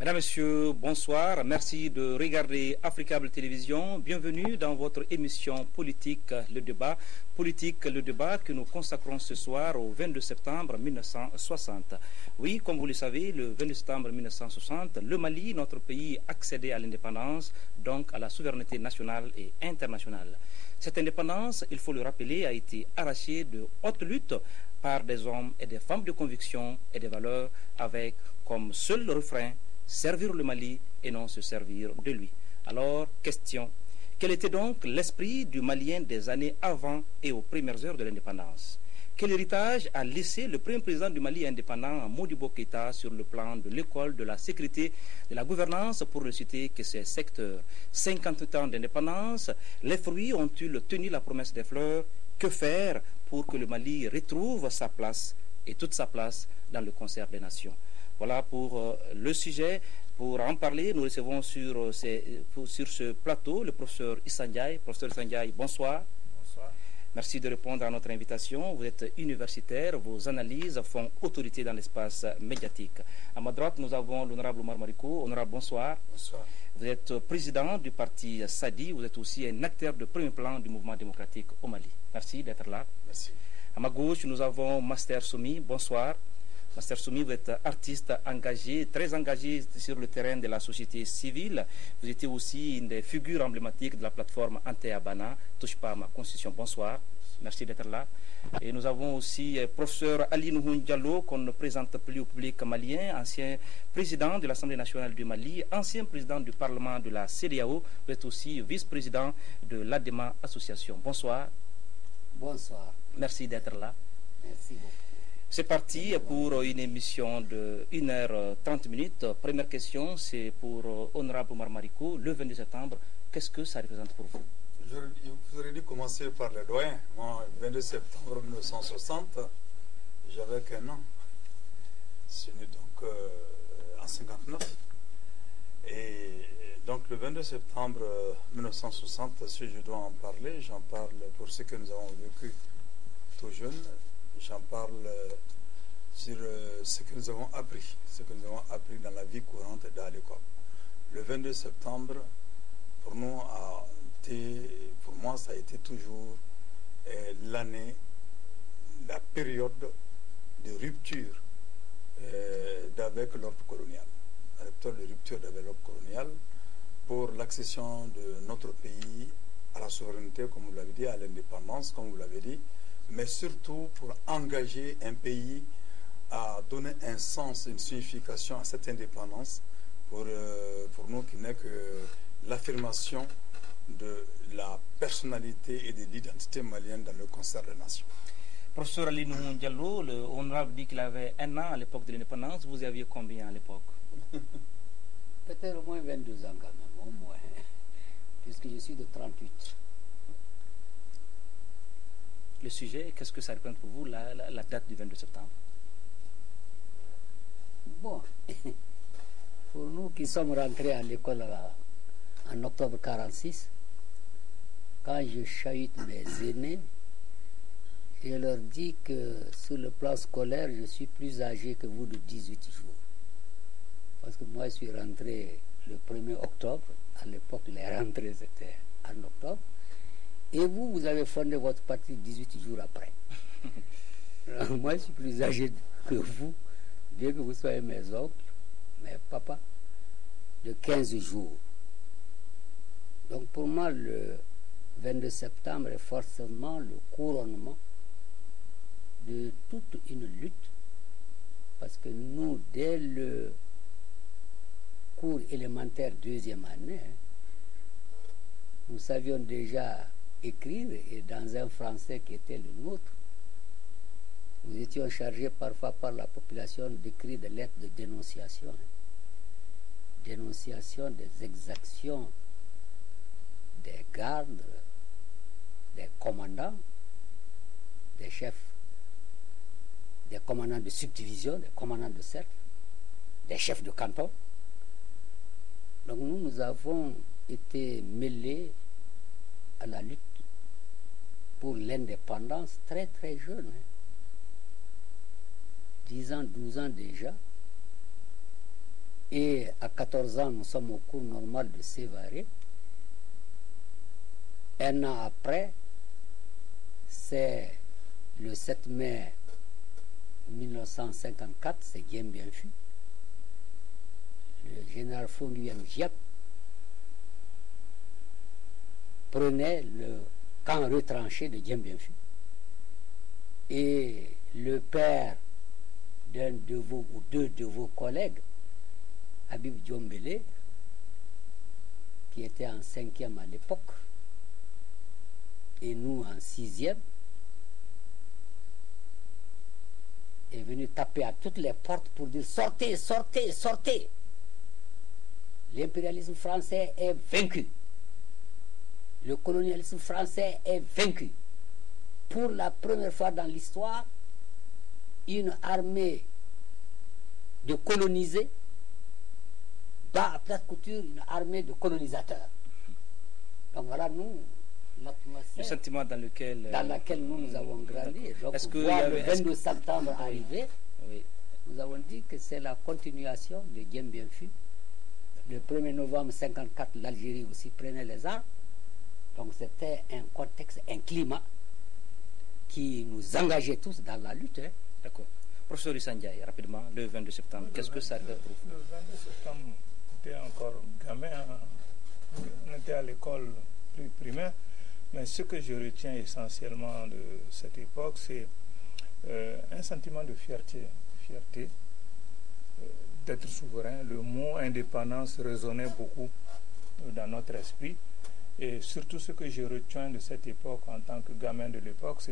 Mesdames, Messieurs, bonsoir. Merci de regarder Africable Télévision. Bienvenue dans votre émission Politique le débat. Politique le débat que nous consacrons ce soir au 22 septembre 1960. Oui, comme vous le savez, le 22 septembre 1960, le Mali, notre pays, accédait à l'indépendance, donc à la souveraineté nationale et internationale. Cette indépendance, il faut le rappeler, a été arrachée de haute lutte par des hommes et des femmes de conviction et de valeurs avec comme seul refrain servir le Mali et non se servir de lui. Alors, question. Quel était donc l'esprit du Malien des années avant et aux premières heures de l'indépendance? Quel héritage a laissé le premier président du Mali indépendant, Modibo Keïta, sur le plan de l'école, de la sécurité, de la gouvernance, pour ne citer que ces secteurs? 58 ans d'indépendance, les fruits ont-ils tenu la promesse des fleurs? Que faire pour que le Mali retrouve sa place et toute sa place dans le concert des nations? Voilà pour le sujet. Pour en parler, nous recevons sur ce plateau le professeur Issa Ndiaye. Professeur Issa Ndiaye, bonsoir. Bonsoir. Merci de répondre à notre invitation. Vous êtes universitaire, vos analyses font autorité dans l'espace médiatique. À ma droite, nous avons l'honorable Omar Mariko. Honorable, bonsoir. Bonsoir. Vous êtes président du parti SADI. Vous êtes aussi un acteur de premier plan du mouvement démocratique au Mali. Merci d'être là. Merci. À ma gauche, nous avons Master Soumi. Bonsoir. Master Soumi, vous êtes artiste engagé, très engagé sur le terrain de la société civile. Vous étiez aussi une des figures emblématiques de la plateforme Ante-Abana, Touche pas à ma constitution. Bonsoir, merci d'être là. Et nous avons aussi professeur Ali Nouhoun Diallo, qu'on ne présente plus au public malien, ancien président de l'Assemblée nationale du Mali, ancien président du Parlement de la CEDEAO. Vous êtes aussi vice-président de l'ADEMA Association. Bonsoir. Bonsoir. Merci d'être là. Merci beaucoup. C'est parti pour une émission de 1h30. Première question, c'est pour Honorable Omar Mariko. Le 22 septembre, qu'est-ce que ça représente pour vous? Vous auriez dû commencer par le doyen. Moi, le 22 septembre 1960, j'avais qu'un an. C'est né donc en 59. Et donc le 22 septembre 1960, si je dois en parler, j'en parle pour ce que nous avons vécu tout jeune. J'en parle sur ce que nous avons appris, dans la vie courante et dans l'école. Le 22 septembre, pour moi, ça a été toujours l'année, la période de rupture avec l'ordre colonial. La rupture avec l'ordre colonial pour l'accession de notre pays à la souveraineté, comme vous l'avez dit, à l'indépendance, comme vous l'avez dit, mais surtout pour engager un pays à donner un sens, une signification à cette indépendance, pour nous qui n'est que l'affirmation de la personnalité et de l'identité malienne dans le concert des nations. Professeur Ali Nouhoun Diallo, le honorable dit qu'il avait un an à l'époque de l'indépendance. Vous aviez combien à l'époque? Peut-être au moins 22 ans quand même, au moins, puisque je suis de 38. Le sujet, qu'est-ce que ça représente pour vous, la date du 22 septembre? Bon, pour nous qui sommes rentrés à l'école en octobre 1946, quand je chahute mes aînés, je leur dis que sur le plan scolaire, je suis plus âgé que vous de 18 jours. Parce que moi, je suis rentré le 1er octobre. À l'époque, les rentrées étaient en octobre. Et vous, vous avez fondé votre parti 18 jours après. Alors, moi, je suis plus âgé que vous, bien que vous soyez mes oncles, mes papas, de 15 jours. Donc, pour moi, le 22 septembre est forcément le couronnement de toute une lutte. Parce que nous, dès le cours élémentaire deuxième année, nous savions déjà écrire, et dans un français qui était le nôtre, nous étions chargés parfois par la population d'écrire des lettres de dénonciation. Dénonciation des exactions des gardes, des commandants, des chefs, des commandants de subdivision, des commandants de cercle, des chefs de canton. Donc nous avons été mêlés à la lutte pour l'indépendance très très jeune. 10 ans, 12 ans déjà. Et à 14 ans, nous sommes au cours normal de Sévaré. Un an après, c'est le 7 mai 1954, c'est Dien Bien Phu. Le général Phu Nguyen Giap prenait le camp retranché de Dien Bien Phu. Et le père d'un de vos ou deux de vos collègues, Habib Diombele, qui était en 5e à l'époque, et nous en 6e, est venu taper à toutes les portes pour dire sortez, sortez, sortez. L'impérialisme français est vaincu. Le colonialisme français est vaincu. Pour la première fois dans l'histoire, une armée de colonisés bat à plate couture une armée de colonisateurs. Donc voilà, nous, l'atmosphère le sentiment dans laquelle nous avons grandi. Donc, est-ce que le 22 septembre arrivé, oui. nous avons dit que c'est la continuation de Dien Bien Phu. Le 1er novembre 1954, l'Algérie aussi prenait les armes. Donc c'était un contexte, un climat qui nous engageait tous dans la lutte. Hein. D'accord. Professeur Issandiaï, rapidement, le 22 septembre, qu'est-ce que ça fait pour vous? Le 22 septembre, j'étais encore gamin, hein. On était à l'école primaire, mais ce que je retiens essentiellement de cette époque, c'est un sentiment de fierté d'être souverain. Le mot indépendance résonnait beaucoup dans notre esprit. Et surtout ce que je retiens de cette époque en tant que gamin de l'époque,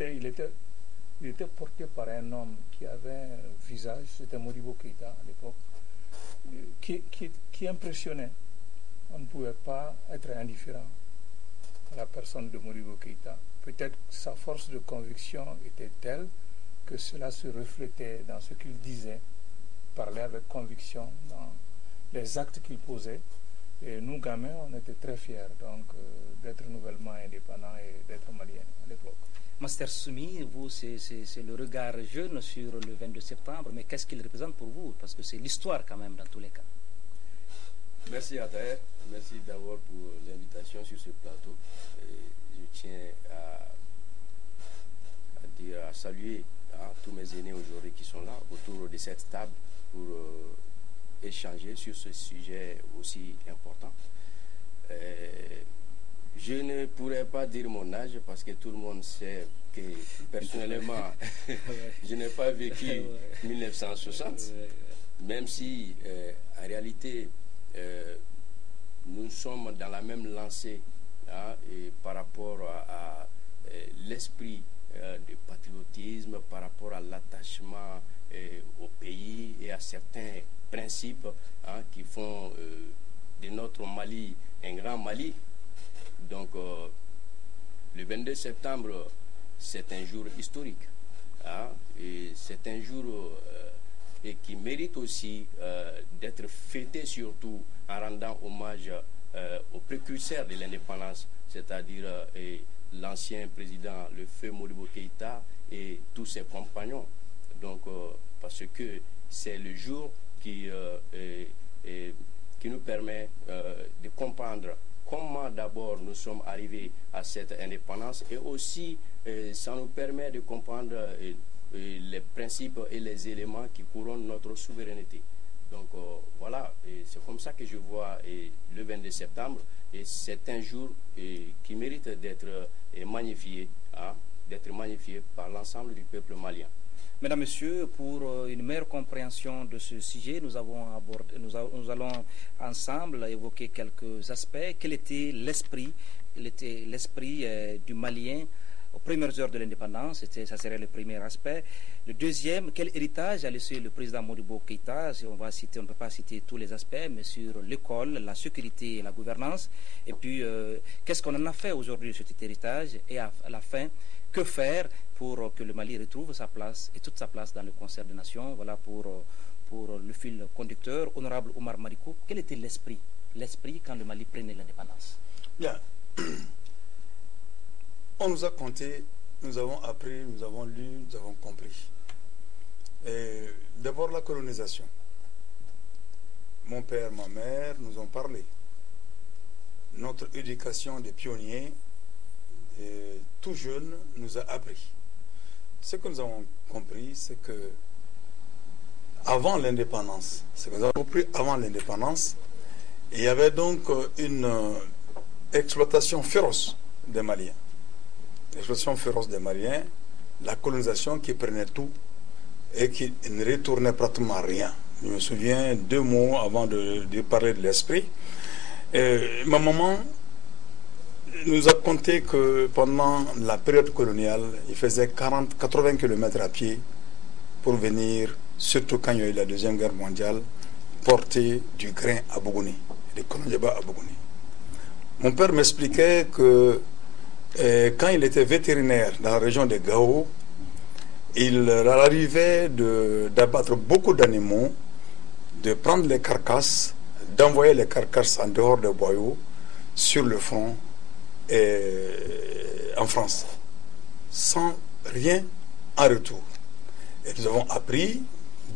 il était porté par un homme qui avait un visage, c'était Modibo Keïta à l'époque, qui impressionnait. On ne pouvait pas être indifférent à la personne de Modibo Keïta. Peut-être que sa force de conviction était telle que cela se reflétait dans ce qu'il disait, parlait avec conviction dans les actes qu'il posait. Et nous, gamins, on était très fiers donc d'être nouvellement indépendants et d'être maliens à l'époque. Master Soumi, vous, c'est le regard jeune sur le 22 septembre, mais qu'est-ce qu'il représente pour vous? Parce que c'est l'histoire quand même dans tous les cas. Merci Ataer, merci d'abord pour l'invitation sur ce plateau. Et je tiens à saluer tous mes aînés aujourd'hui qui sont là autour de cette table pour échanger sur ce sujet aussi important. Je ne pourrais pas dire mon âge parce que tout le monde sait que personnellement, je n'ai pas vécu 1960, même si en réalité, nous sommes dans la même lancée et par rapport à l'esprit de patriotisme, par rapport à l'attachement au pays et à certains principes qui font de notre Mali un grand Mali. Donc le 22 septembre, c'est un jour historique. Et c'est un jour et qui mérite aussi d'être fêté surtout en rendant hommage au précurseur de l'indépendance, c'est-à-dire l'ancien président, le feu Modibo Keïta et tous ses compagnons. Donc parce que c'est le jour qui nous permet de comprendre comment d'abord nous sommes arrivés à cette indépendance et aussi ça nous permet de comprendre les principes et les éléments qui couronnent notre souveraineté. Donc voilà, c'est comme ça que je vois le 22 septembre et c'est un jour qui mérite d'être magnifié par l'ensemble du peuple malien. Mesdames, Messieurs, pour une meilleure compréhension de ce sujet, nous allons ensemble évoquer quelques aspects. Quel était l'esprit du Malien aux premières heures de l'indépendance? Ça serait le premier aspect. Le deuxième, quel héritage a laissé le président Modibo Keïta? On ne peut pas citer tous les aspects, mais sur l'école, la sécurité et la gouvernance. Et puis, qu'est-ce qu'on en a fait aujourd'hui de cet héritage? Et à la fin, que faire pour que le Mali retrouve sa place et toute sa place dans le concert des nations? Voilà pour le fil conducteur. Honorable Omar Marikou, quel était l'esprit quand le Mali prenait l'indépendance? Bien. On nous a compté, nous avons appris, nous avons lu, nous avons compris. D'abord la colonisation. mon père, ma mère nous ont parlé. Notre éducation des pionniers, tout jeune, nous a appris. Ce que nous avons compris, c'est que avant l'indépendance, il y avait donc une exploitation féroce des Maliens. L'exploitation féroce des Maliens, la colonisation qui prenait tout et qui ne retournait pratiquement rien. Je me souviens 2 mots avant de parler de l'esprit. Ma maman nous a conté que pendant la période coloniale, il faisait 80 km à pied pour venir, surtout quand il y a eu la Deuxième Guerre mondiale, porter du grain à Bougouni, des Kolonjeba à Bougouni. Mon père m'expliquait que quand il était vétérinaire dans la région de Gao, il arrivait d'abattre beaucoup d'animaux, de prendre les carcasses, d'envoyer les carcasses en dehors des boyaux sur le front en France, sans rien en retour. Et nous avons appris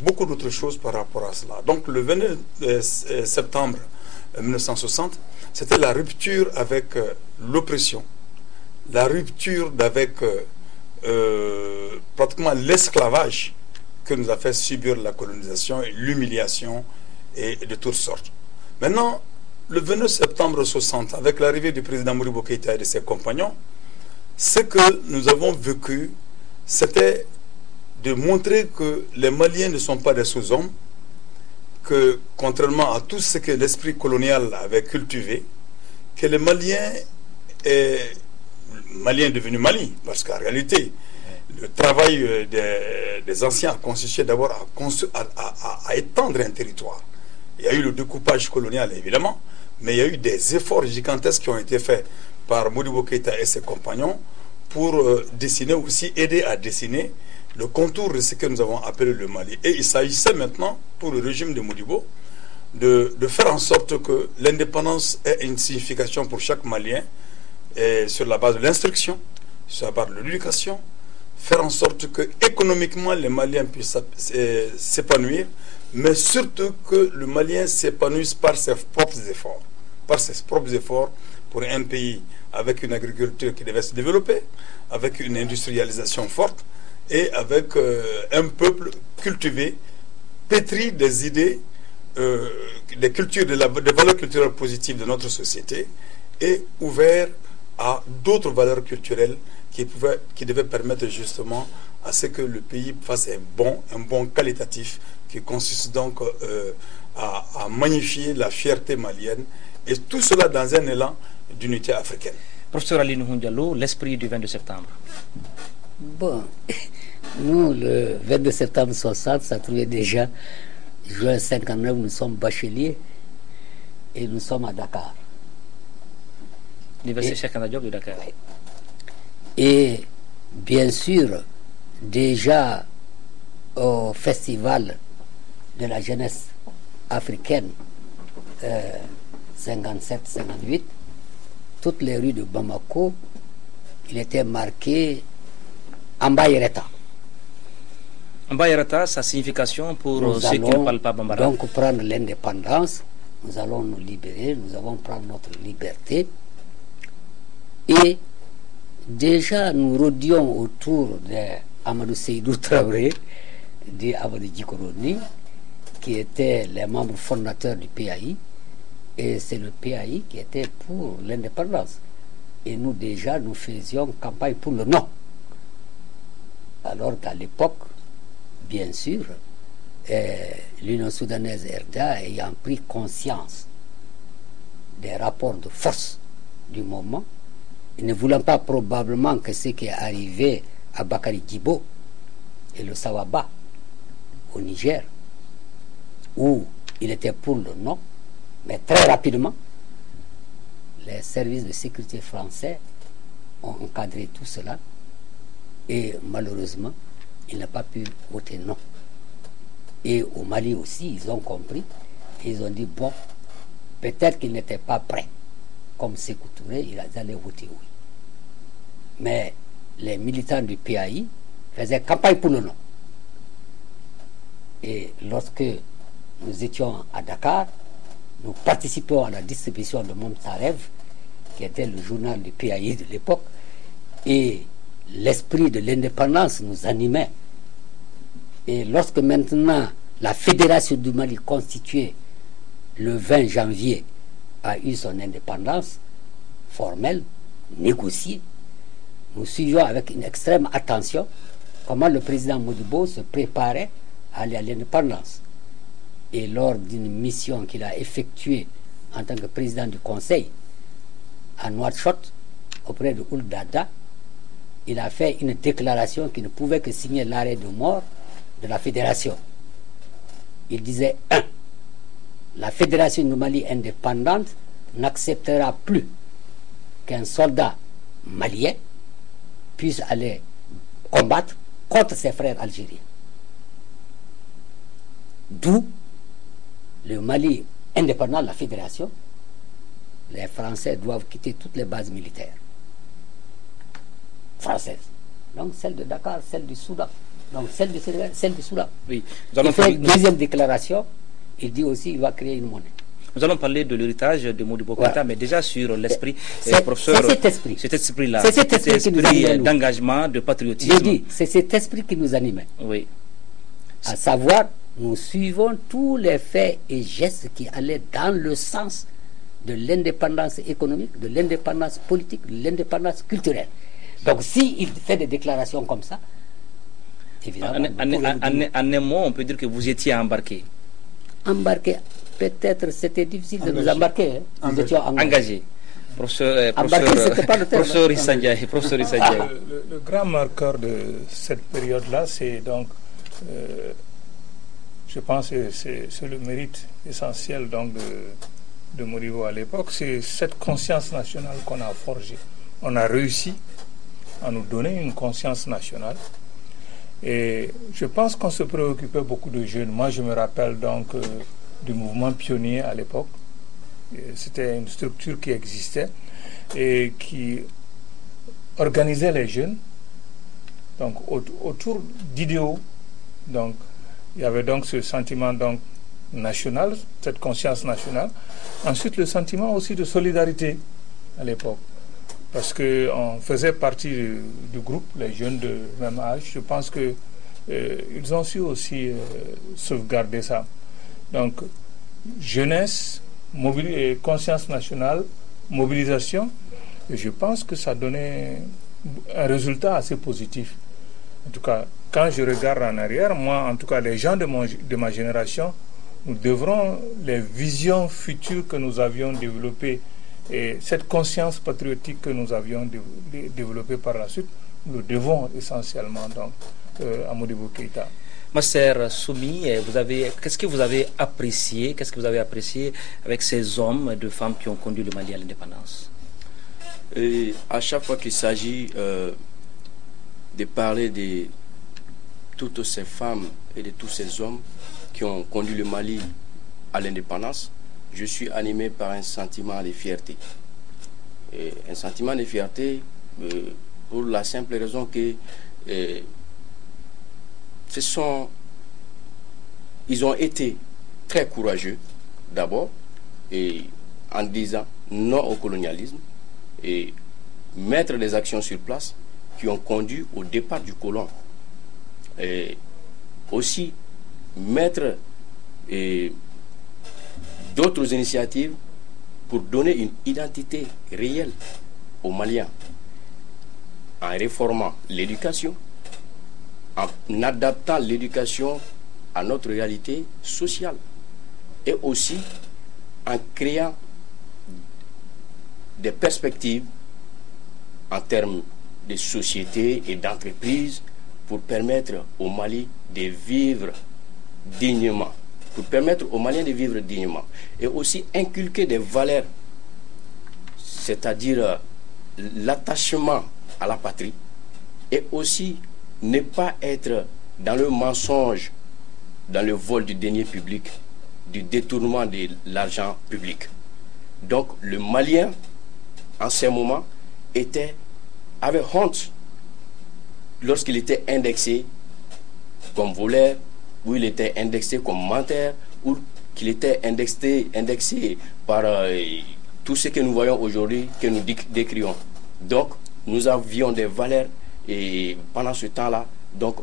beaucoup d'autres choses par rapport à cela. Donc le 22 septembre 1960, c'était la rupture avec l'oppression, la rupture avec pratiquement l'esclavage que nous a fait subir la colonisation, l'humiliation et de toutes sortes. Maintenant, le 29 septembre 1960, avec l'arrivée du président Modibo Keïta et de ses compagnons, ce que nous avons vécu, c'était de montrer que les Maliens ne sont pas des sous-hommes, que contrairement à tout ce que l'esprit colonial avait cultivé, que les Maliens devenus Mali, parce qu'en réalité, le travail des anciens a consisté d'abord à étendre un territoire. Il y a eu le découpage colonial, évidemment, mais il y a eu des efforts gigantesques qui ont été faits par Modibo Keïta et ses compagnons pour dessiner aussi, aider à dessiner le contour de ce que nous avons appelé le Mali. Et il s'agissait maintenant, pour le régime de Modibo, de faire en sorte que l'indépendance ait une signification pour chaque Malien, et sur la base de l'instruction, sur la base de l'éducation, faire en sorte que économiquement les Maliens puissent s'épanouir, mais surtout que le Malien s'épanouisse par ses propres efforts. Par ses propres efforts pour un pays avec une agriculture qui devait se développer, avec une industrialisation forte et avec un peuple cultivé, pétri des idées, des valeurs culturelles positives de notre société et ouvert à d'autres valeurs culturelles qui devaient permettre justement à ce que le pays fasse un bon qualitatif qui consiste donc à magnifier la fierté malienne et tout cela dans un élan d'unité africaine. Professeur Ali Diallo, l'esprit du 22 septembre. Bon, nous, le 22 septembre 60, ça trouvait déjà juin 59, nous sommes bacheliers et nous sommes à Dakar. L'université Cheikh Anta Diop de Dakar. Et bien sûr, déjà au festival de la jeunesse africaine 57-58, toutes les rues de Bamako, il était marqué Ambayereta. Ambayereta, sa signification pour ceux qui ne parlent pas bambara. Donc prendre l'indépendance, nous allons nous libérer, nous allons prendre notre liberté. Et déjà nous rôdions autour d'Amadou Seydou Traoré, d'Amadou Djikoroni, qui étaient les membres fondateurs du PAI, et c'est le PAI qui était pour l'indépendance. Et nous déjà, nous faisions campagne pour le non. Alors qu'à l'époque, bien sûr, l'Union soudanaise RDA ayant pris conscience des rapports de force du moment, et ne voulant pas probablement que ce qui est arrivé à Bakari Djibo et le Sawaba au Niger, où il était pour le non, mais très rapidement, les services de sécurité français ont encadré tout cela et malheureusement, il n'a pas pu voter non. Et au Mali aussi, ils ont compris et ils ont dit, bon, peut-être qu'il n'était pas prêt. Comme Sékou Touré, il allait voter oui. Mais les militants du PAI faisaient campagne pour le non. Et lorsque nous étions à Dakar, nous participons à la distribution de Mon Tarev, qui était le journal du PAI de l'époque, et l'esprit de l'indépendance nous animait. Et lorsque maintenant la Fédération du Mali constituée le 20 janvier a eu son indépendance formelle, négociée, nous suivions avec une extrême attention comment le président Modibo se préparait à aller à l'indépendance. Et lors d'une mission qu'il a effectuée en tant que président du Conseil à Nouakchott, auprès de Ould Daddah, il a fait une déclaration qui ne pouvait que signer l'arrêt de mort de la fédération. Il disait 1. La fédération du Mali indépendante n'acceptera plus qu'un soldat malien puisse aller combattre contre ses frères algériens. D'où le Mali indépendant de la fédération, les Français doivent quitter toutes les bases militaires françaises. Donc celle de Dakar, celle du Soudan. Donc celle du Sénégal, celle du Soudan. Oui. Il fait une deuxième déclaration, il dit aussi qu'il va créer une monnaie. Nous allons parler de l'héritage de Modibo Keïta, mais déjà sur l'esprit, professeur. C'est cet esprit-là. C'est cet esprit d'engagement, de patriotisme. Je dis, c'est cet esprit qui nous animait. Oui. À savoir, nous suivons tous les faits et gestes qui allaient dans le sens de l'indépendance économique, de l'indépendance politique, de l'indépendance culturelle. Donc, s'il fait des déclarations comme ça, évidemment... En un mot, on peut dire que vous étiez embarqué. Embarqué, peut-être c'était difficile de nous embarquer. Hein. Nous étions engagés. Professeur Issa-Ndiaye. Le grand marqueur de cette période-là, c'est donc... je pense que c'est le mérite essentiel donc de Modibo à l'époque, c'est cette conscience nationale qu'on a forgée. On a réussi à nous donner une conscience nationale. Et je pense qu'on se préoccupait beaucoup de jeunes. Moi, je me rappelle donc du mouvement pionnier à l'époque. C'était une structure qui existait et qui organisait les jeunes donc, autour d'idéaux. Donc, il y avait donc ce sentiment donc, national, cette conscience nationale. Ensuite, le sentiment aussi de solidarité à l'époque. Parce qu'on faisait partie du groupe, les jeunes de même âge. Je pense qu'ils ont su aussi sauvegarder ça. Donc, jeunesse, conscience nationale, mobilisation. Et je pense que ça donnait un résultat assez positif. En tout cas, quand je regarde en arrière, moi, en tout cas, les gens de ma génération, nous devrons les visions futures que nous avions développées et cette conscience patriotique que nous avions développée par la suite, nous devons essentiellement donc, à Modibo Keïta. Master Soumi, qu'est-ce que vous avez apprécié avec ces hommes et de femmes qui ont conduit le Mali à l'indépendance? À chaque fois qu'il s'agit de parler de toutes ces femmes et de tous ces hommes qui ont conduit le Mali à l'indépendance, je suis animé par un sentiment de fierté. Un sentiment de fierté pour la simple raison que ils ont été très courageux d'abord en disant non au colonialisme et mettre des actions sur place qui ont conduit au départ du colon. Et aussi mettre d'autres initiatives pour donner une identité réelle aux Maliens en réformant l'éducation, en adaptant l'éducation à notre réalité sociale et aussi en créant des perspectives en termes de société et d'entreprise pour permettre au Mali de vivre dignement, et aussi inculquer des valeurs, c'est-à-dire l'attachement à la patrie, et aussi ne pas être dans le mensonge, dans le vol du denier public, du détournement de l'argent public. Donc le Malien, en ce moment, avait honte lorsqu'il était indexé comme voleur, ou il était indexé comme menteur, ou qu'il était indexé par tout ce que nous voyons aujourd'hui, que nous décrions. Donc, nous avions des valeurs et pendant ce temps-là, donc,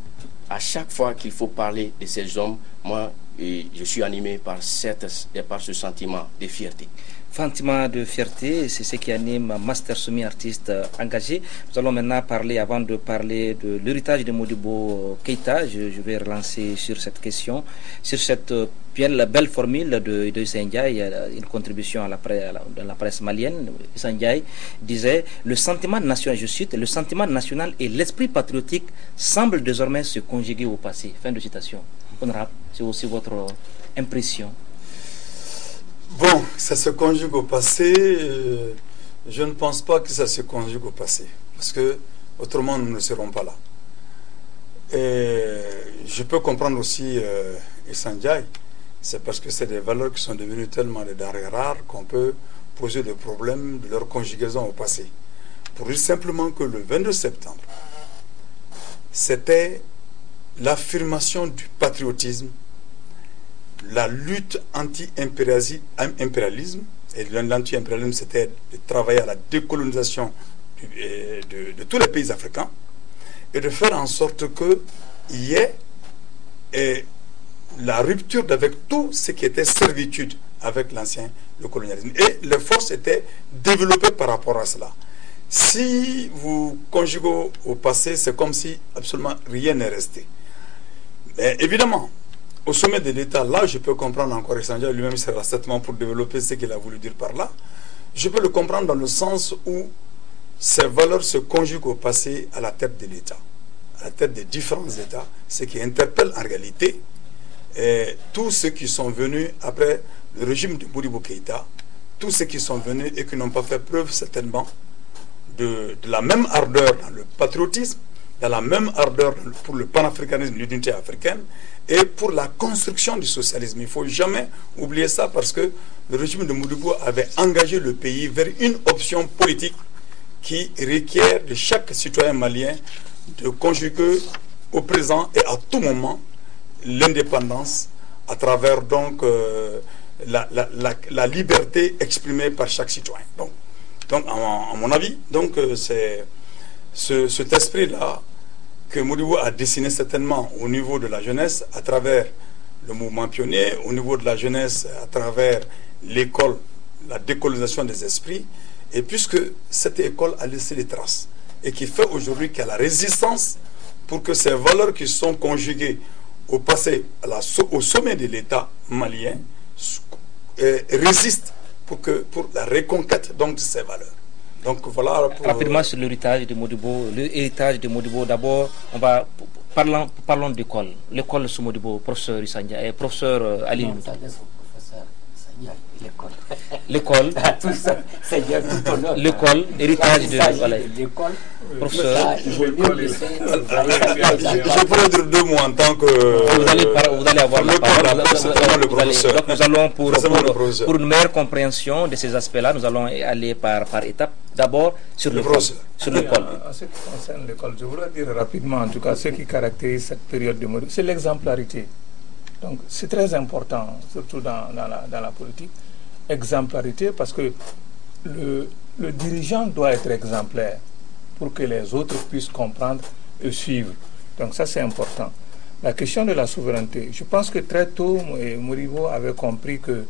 à chaque fois qu'il faut parler de ces hommes, moi, je suis animé par ce sentiment de fierté. Sentiment de fierté, c'est ce qui anime Master Soumi, artiste engagé. Nous allons maintenant parler, avant de parler de l'héritage de Modibo Keïta, je vais relancer sur cette question, sur cette belle formule de Issa Ndiaye, une contribution dans la presse malienne. Issa Ndiaye disait, le sentiment national, je cite, le sentiment national et l'esprit patriotique semblent désormais se conjuguer au passé. Fin de citation. Honorable, c'est aussi votre impression. Bon, ça se conjugue au passé. Je ne pense pas que ça se conjugue au passé, parce que autrement nous ne serons pas là. Et je peux comprendre aussi Issa Ndiaye, c'est parce que c'est des valeurs qui sont devenues tellement des denrées rares qu'on peut poser des problèmes de leur conjugaison au passé. Pour dire simplement que le 22 septembre, c'était l'affirmation du patriotisme, la lutte anti-impérialisme, et l'anti-impérialisme c'était de travailler à la décolonisation de tous les pays africains et de faire en sorte qu'il y ait la rupture avec tout ce qui était servitude avec le colonialisme. Et les forces étaient développées par rapport à cela. Si vous conjuguez au passé, c'est comme si absolument rien n'est resté. Mais évidemment, au sommet de l'État, là, je peux comprendre encore Issa Ndiaye, lui-même sera certainement pour développer ce qu'il a voulu dire par là. Je peux le comprendre dans le sens où ces valeurs se conjuguent au passé à la tête de l'État, à la tête des différents États, ce qui interpelle en réalité tous ceux qui sont venus après le régime de Modibo Keïta, tous ceux qui sont venus et qui n'ont pas fait preuve certainement de la même ardeur dans le patriotisme, dans la même ardeur pour le panafricanisme, l'unité africaine, et pour la construction du socialisme. Il ne faut jamais oublier ça, parce que le régime de Modibo avait engagé le pays vers une option politique qui requiert de chaque citoyen malien de conjuguer au présent et à tout moment l'indépendance à travers donc la liberté exprimée par chaque citoyen. Donc à mon avis, donc c'est cet esprit-là que Modibo a dessiné certainement au niveau de la jeunesse à travers le mouvement pionnier, au niveau de la jeunesse à travers l'école, la décolonisation des esprits, et puisque cette école a laissé des traces et qui fait aujourd'hui qu'il y a la résistance pour que ces valeurs qui sont conjuguées au passé, au sommet de l'État malien, résistent pour la reconquête donc, de ces valeurs. Donc voilà. Rapidement sur l'héritage de Modibo. L'héritage de Modibo, d'abord, parlons d'école. L'école sous Modibo, professeur Issa Ndiaye, professeur Ali. L'école. L'école, héritage de l'école. Professeur. Je pourrais dire deux mots en tant que. Vous allez avoir la parole. Le professeur. Donc nous allons pour une meilleure compréhension de ces aspects-là, nous allons aller par étapes. D'abord sur l'école. En ce qui concerne l'école, je voudrais dire rapidement, en tout cas, ce qui caractérise cette période de Modibo, c'est l'exemplarité. Donc c'est très important, surtout dans la politique, exemplarité, parce que le dirigeant doit être exemplaire pour que les autres puissent comprendre et suivre. Donc ça c'est important. La question de la souveraineté, je pense que très tôt, Modibo avait compris que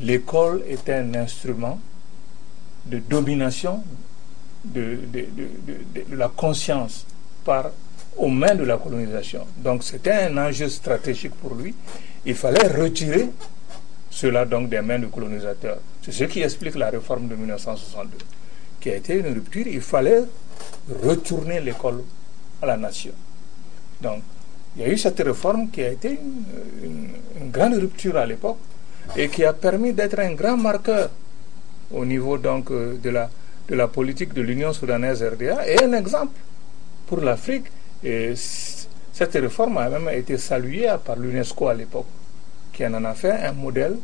l'école était un instrument de domination de la conscience aux mains de la colonisation. Donc c'était un enjeu stratégique pour lui. Il fallait retirer cela donc des mains du colonisateur. C'est ce qui explique la réforme de 1962, qui a été une rupture. Il fallait retourner l'école à la nation. Donc il y a eu cette réforme qui a été une grande rupture à l'époque et qui a permis d'être un grand marqueur au niveau donc de la politique de l'Union soudanaise RDA et un exemple pour l'Afrique. Et cette réforme a même été saluée par l'UNESCO à l'époque, qui en a fait un modèle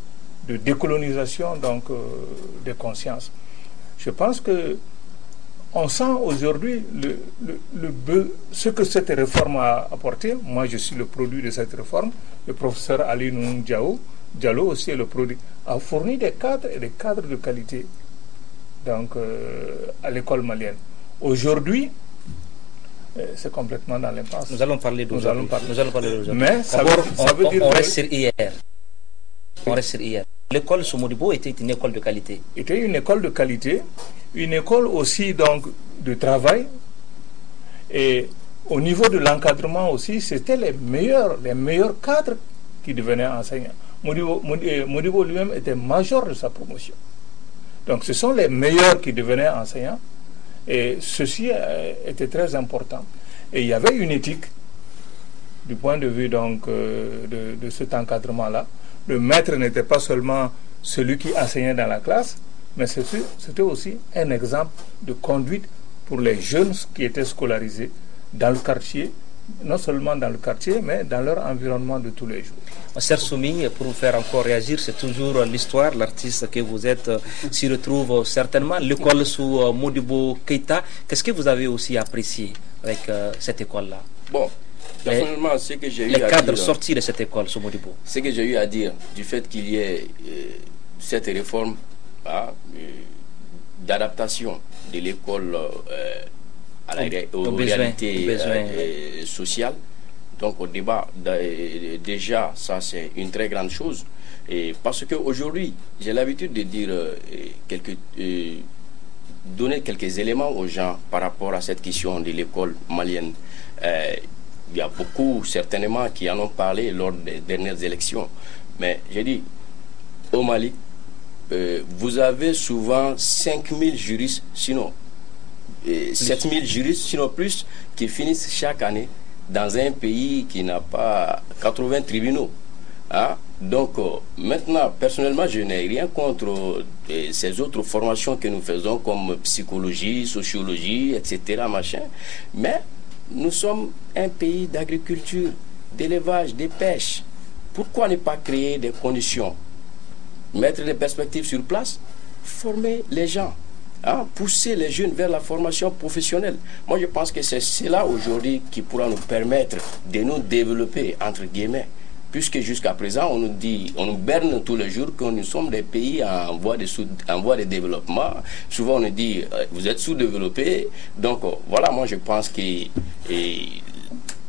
de décolonisation donc des consciences. Je pense que on sent aujourd'hui ce que cette réforme a apporté. Moi, je suis le produit de cette réforme. Le professeur Ali Nounou Diao, Diallo aussi est le produit, a fourni des cadres et des cadres de qualité donc, à l'école malienne. Aujourd'hui, c'est complètement dans l'impasse. Nous allons parler d'aujourd'hui. Mais ça veut dire on reste sur hier. On reste sur hier. L'école Somodibo était une école de qualité. Était une école de qualité, une école aussi donc de travail. Et au niveau de l'encadrement aussi, c'était les meilleurs cadres qui devenaient enseignants. Modibo lui-même était major de sa promotion. Donc ce sont les meilleurs qui devenaient enseignants. Et ceci était très important. Et il y avait une éthique du point de vue donc de cet encadrement-là. Le maître n'était pas seulement celui qui enseignait dans la classe, mais c'était aussi un exemple de conduite pour les jeunes qui étaient scolarisés dans le quartier, non seulement dans le quartier, mais dans leur environnement de tous les jours. Cher Soumi, pour vous faire encore réagir, c'est toujours l'histoire, l'artiste que vous êtes s'y retrouve certainement. L'école sous Modibo Keïta, qu'est-ce que vous avez aussi apprécié avec cette école-là? Bon, personnellement, ce que j'ai eu à dire... Les cadres sortis de cette école sous Modibo. Ce que j'ai eu à dire du fait qu'il y ait cette réforme d'adaptation de l'école aux réalités sociales. Donc au débat, déjà, ça c'est une très grande chose. Et parce qu'aujourd'hui, j'ai l'habitude de dire donner quelques éléments aux gens par rapport à cette question de l'école malienne. Il y a beaucoup, certainement, qui en ont parlé lors des dernières élections. Mais j'ai dit, au Mali, vous avez souvent 5000 juristes, sinon 7000 juristes, sinon plus, qui finissent chaque année dans un pays qui n'a pas 80 tribunaux. Hein? Donc, maintenant, personnellement, je n'ai rien contre ces autres formations que nous faisons comme psychologie, sociologie, etc. Machin. Mais nous sommes un pays d'agriculture, d'élevage, de pêche. Pourquoi ne pas créer des conditions, mettre des perspectives sur place, former les gens, hein, pousser les jeunes vers la formation professionnelle? Moi, je pense que c'est cela aujourd'hui qui pourra nous permettre de nous développer, entre guillemets. Puisque jusqu'à présent, on nous dit, on nous berne tous les jours que nous sommes des pays en voie de développement. Souvent, on nous dit, vous êtes sous-développés. Donc, voilà, moi, je pense que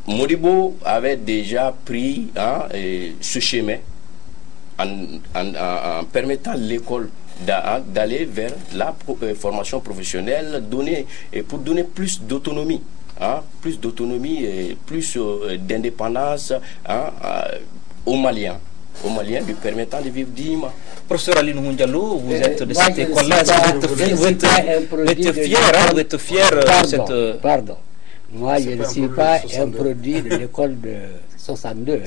Modibo avait déjà pris ce chemin en permettant l'école d'aller vers la formation professionnelle, pour donner plus d'autonomie. Plus d'autonomie et plus d'indépendance aux Maliens lui permettant de vivre dignement. Professeur Ali Diallo, vous êtes de cette école-là, vous êtes fier de cette... Pardon, moi je ne suis pas un produit de l'école de 62.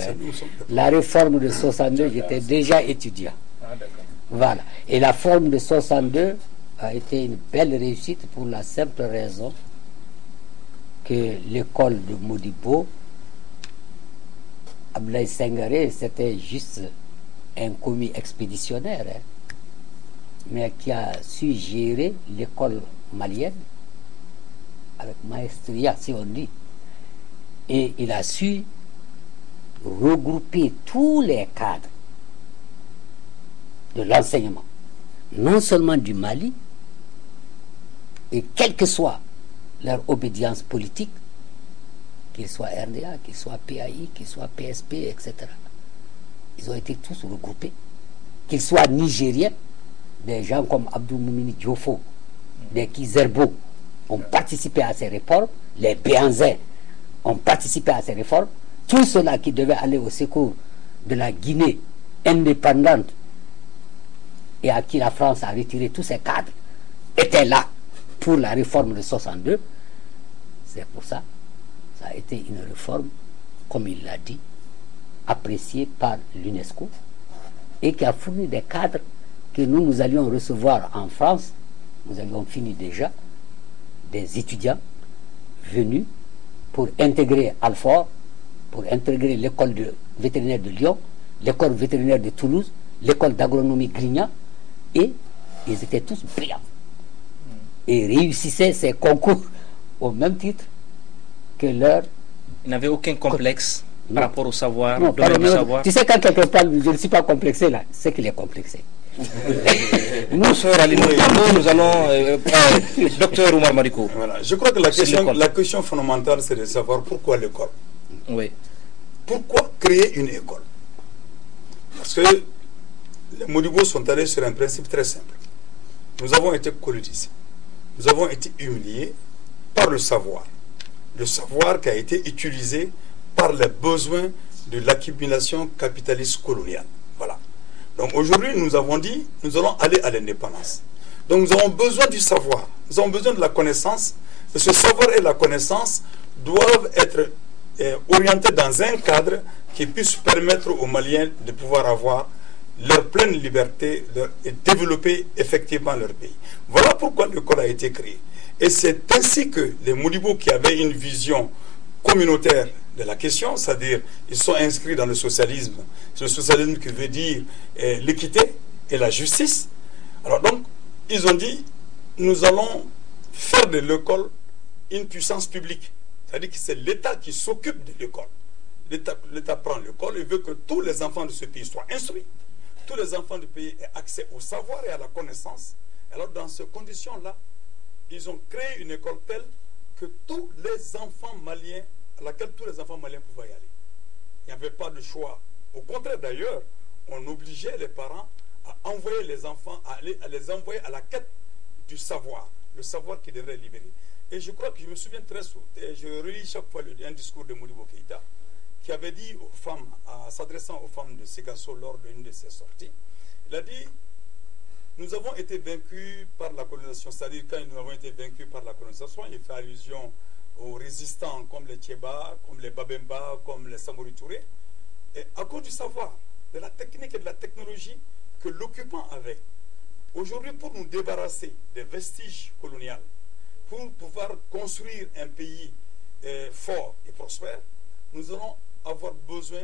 La réforme de 62, j'étais déjà étudiant. Voilà. Et la forme de 62 a été une belle réussite pour la simple raison que l'école de Modibo, Ablaye Senghare, c'était juste un commis expéditionnaire, mais qui a su gérer l'école malienne avec maestria, si on dit. Et il a su regrouper tous les cadres de l'enseignement, non seulement du Mali, et quelle que soit leur obédience politique, qu'ils soient RDA, qu'ils soient PAI, qu'ils soient PSP, etc. Ils ont été tous regroupés. Qu'ils soient nigériens, des gens comme Abdou Moumini Diofo, des Kizerbo ont participé à ces réformes, les Béanzais ont participé à ces réformes, tous ceux-là qui devaient aller au secours de la Guinée indépendante et à qui la France a retiré tous ses cadres, étaient là pour la réforme de 62. C'est pour ça, ça a été une réforme, comme il l'a dit, appréciée par l'UNESCO et qui a fourni des cadres que nous allions recevoir en France. Nous avions fini déjà, des étudiants venus pour intégrer Alfort, pour intégrer l'école vétérinaire de Lyon, l'école vétérinaire de Toulouse, l'école d'agronomie Grignan, et ils étaient tous brillants et réussissaient ces concours au même titre que leur... Ils n'avaient aucun complexe. par rapport au savoir, non, domaine du savoir. Tu sais, quand quelqu'un parle, je ne suis pas complexé là, c'est qu'il est complexé. Nous, sœur Aline, nous allons... docteur Oumar Mariko. Voilà. Je crois que la question fondamentale, c'est de savoir pourquoi l'école. Oui. Pourquoi créer une école? Parce que les Modibos sont allés sur un principe très simple. Nous avons été colonisés. Nous avons été humiliés par le savoir. Le savoir qui a été utilisé par les besoins de l'accumulation capitaliste coloniale. Voilà. Donc aujourd'hui, nous avons dit, nous allons aller à l'indépendance. Donc nous avons besoin du savoir. Nous avons besoin de la connaissance. Et ce savoir et la connaissance doivent être orientés dans un cadre qui puisse permettre aux Maliens de pouvoir avoir leur pleine liberté et développer effectivement leur pays. Voilà pourquoi l'école a été créée. Et c'est ainsi que les Modibos qui avaient une vision communautaire de la question, c'est-à-dire ils sont inscrits dans le socialisme. C'est le socialisme qui veut dire l'équité et la justice. Alors donc, ils ont dit, nous allons faire de l'école une puissance publique. C'est-à-dire que c'est l'État qui s'occupe de l'école. L'État prend l'école et veut que tous les enfants de ce pays soient instruits. Tous les enfants du pays aient accès au savoir et à la connaissance. Alors dans ces conditions-là, ils ont créé une école telle que tous les enfants maliens, à laquelle tous les enfants maliens pouvaient y aller. Il n'y avait pas de choix. Au contraire d'ailleurs, on obligeait les parents à envoyer les enfants, à les envoyer à la quête du savoir, le savoir qui devrait libérer. Et je crois que je me souviens très souvent, et je relis chaque fois un discours de Modibo Keïta, qui avait dit aux femmes, s'adressant aux femmes de Ségasso lors d'une de ses sorties, il a dit, nous avons été vaincus par la colonisation, c'est-à-dire quand nous avons été vaincus par la colonisation, il fait allusion aux résistants comme les Tcheba, comme les Babemba, comme les Samori Touré, et à cause du savoir, de la technique et de la technologie que l'occupant avait. Aujourd'hui, pour nous débarrasser des vestiges coloniaux, pour pouvoir construire un pays fort et prospère, nous allons avoir besoin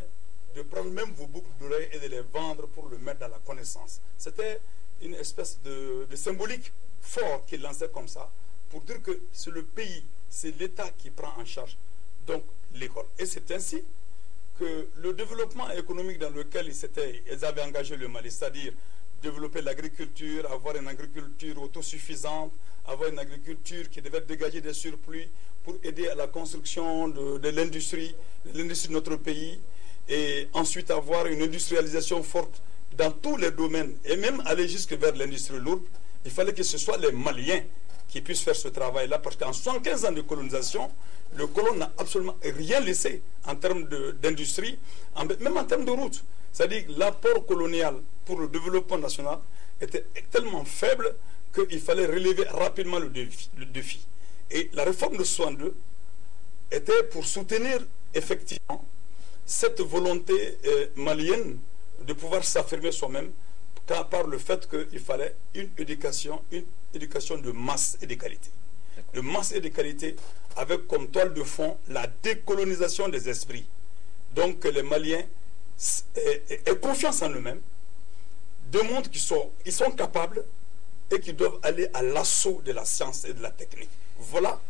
de prendre même vos boucles d'oreilles et de les vendre pour le mettre dans la connaissance. C'était une espèce de symbolique fort qu'il lançait comme ça, pour dire que c'est le pays, c'est l'État qui prend en charge donc l'école. Et c'est ainsi que le développement économique dans lequel ils avaient engagé le Mali, c'est-à-dire développer l'agriculture, avoir une agriculture autosuffisante, avoir une agriculture qui devait dégager des surplus pour aider à la construction de l'industrie de notre pays, et ensuite avoir une industrialisation forte dans tous les domaines, et même aller jusque vers l'industrie lourde. Il fallait que ce soit les Maliens qui puissent faire ce travail-là, parce qu'en 75 ans de colonisation, le colon n'a absolument rien laissé en termes d'industrie, même en termes de route. C'est-à-dire que l'apport colonial pour le développement national était tellement faible qu'il fallait relever rapidement le défi. Et la réforme de 62 était pour soutenir effectivement cette volonté malienne de pouvoir s'affirmer soi-même par le fait qu'il fallait une éducation de masse et de qualité. De masse et de qualité avec comme toile de fond la décolonisation des esprits. Donc que les Maliens aient confiance en eux-mêmes, démontrent qu'ils sont capables et qu'ils doivent aller à l'assaut de la science et de la technique. Voilà,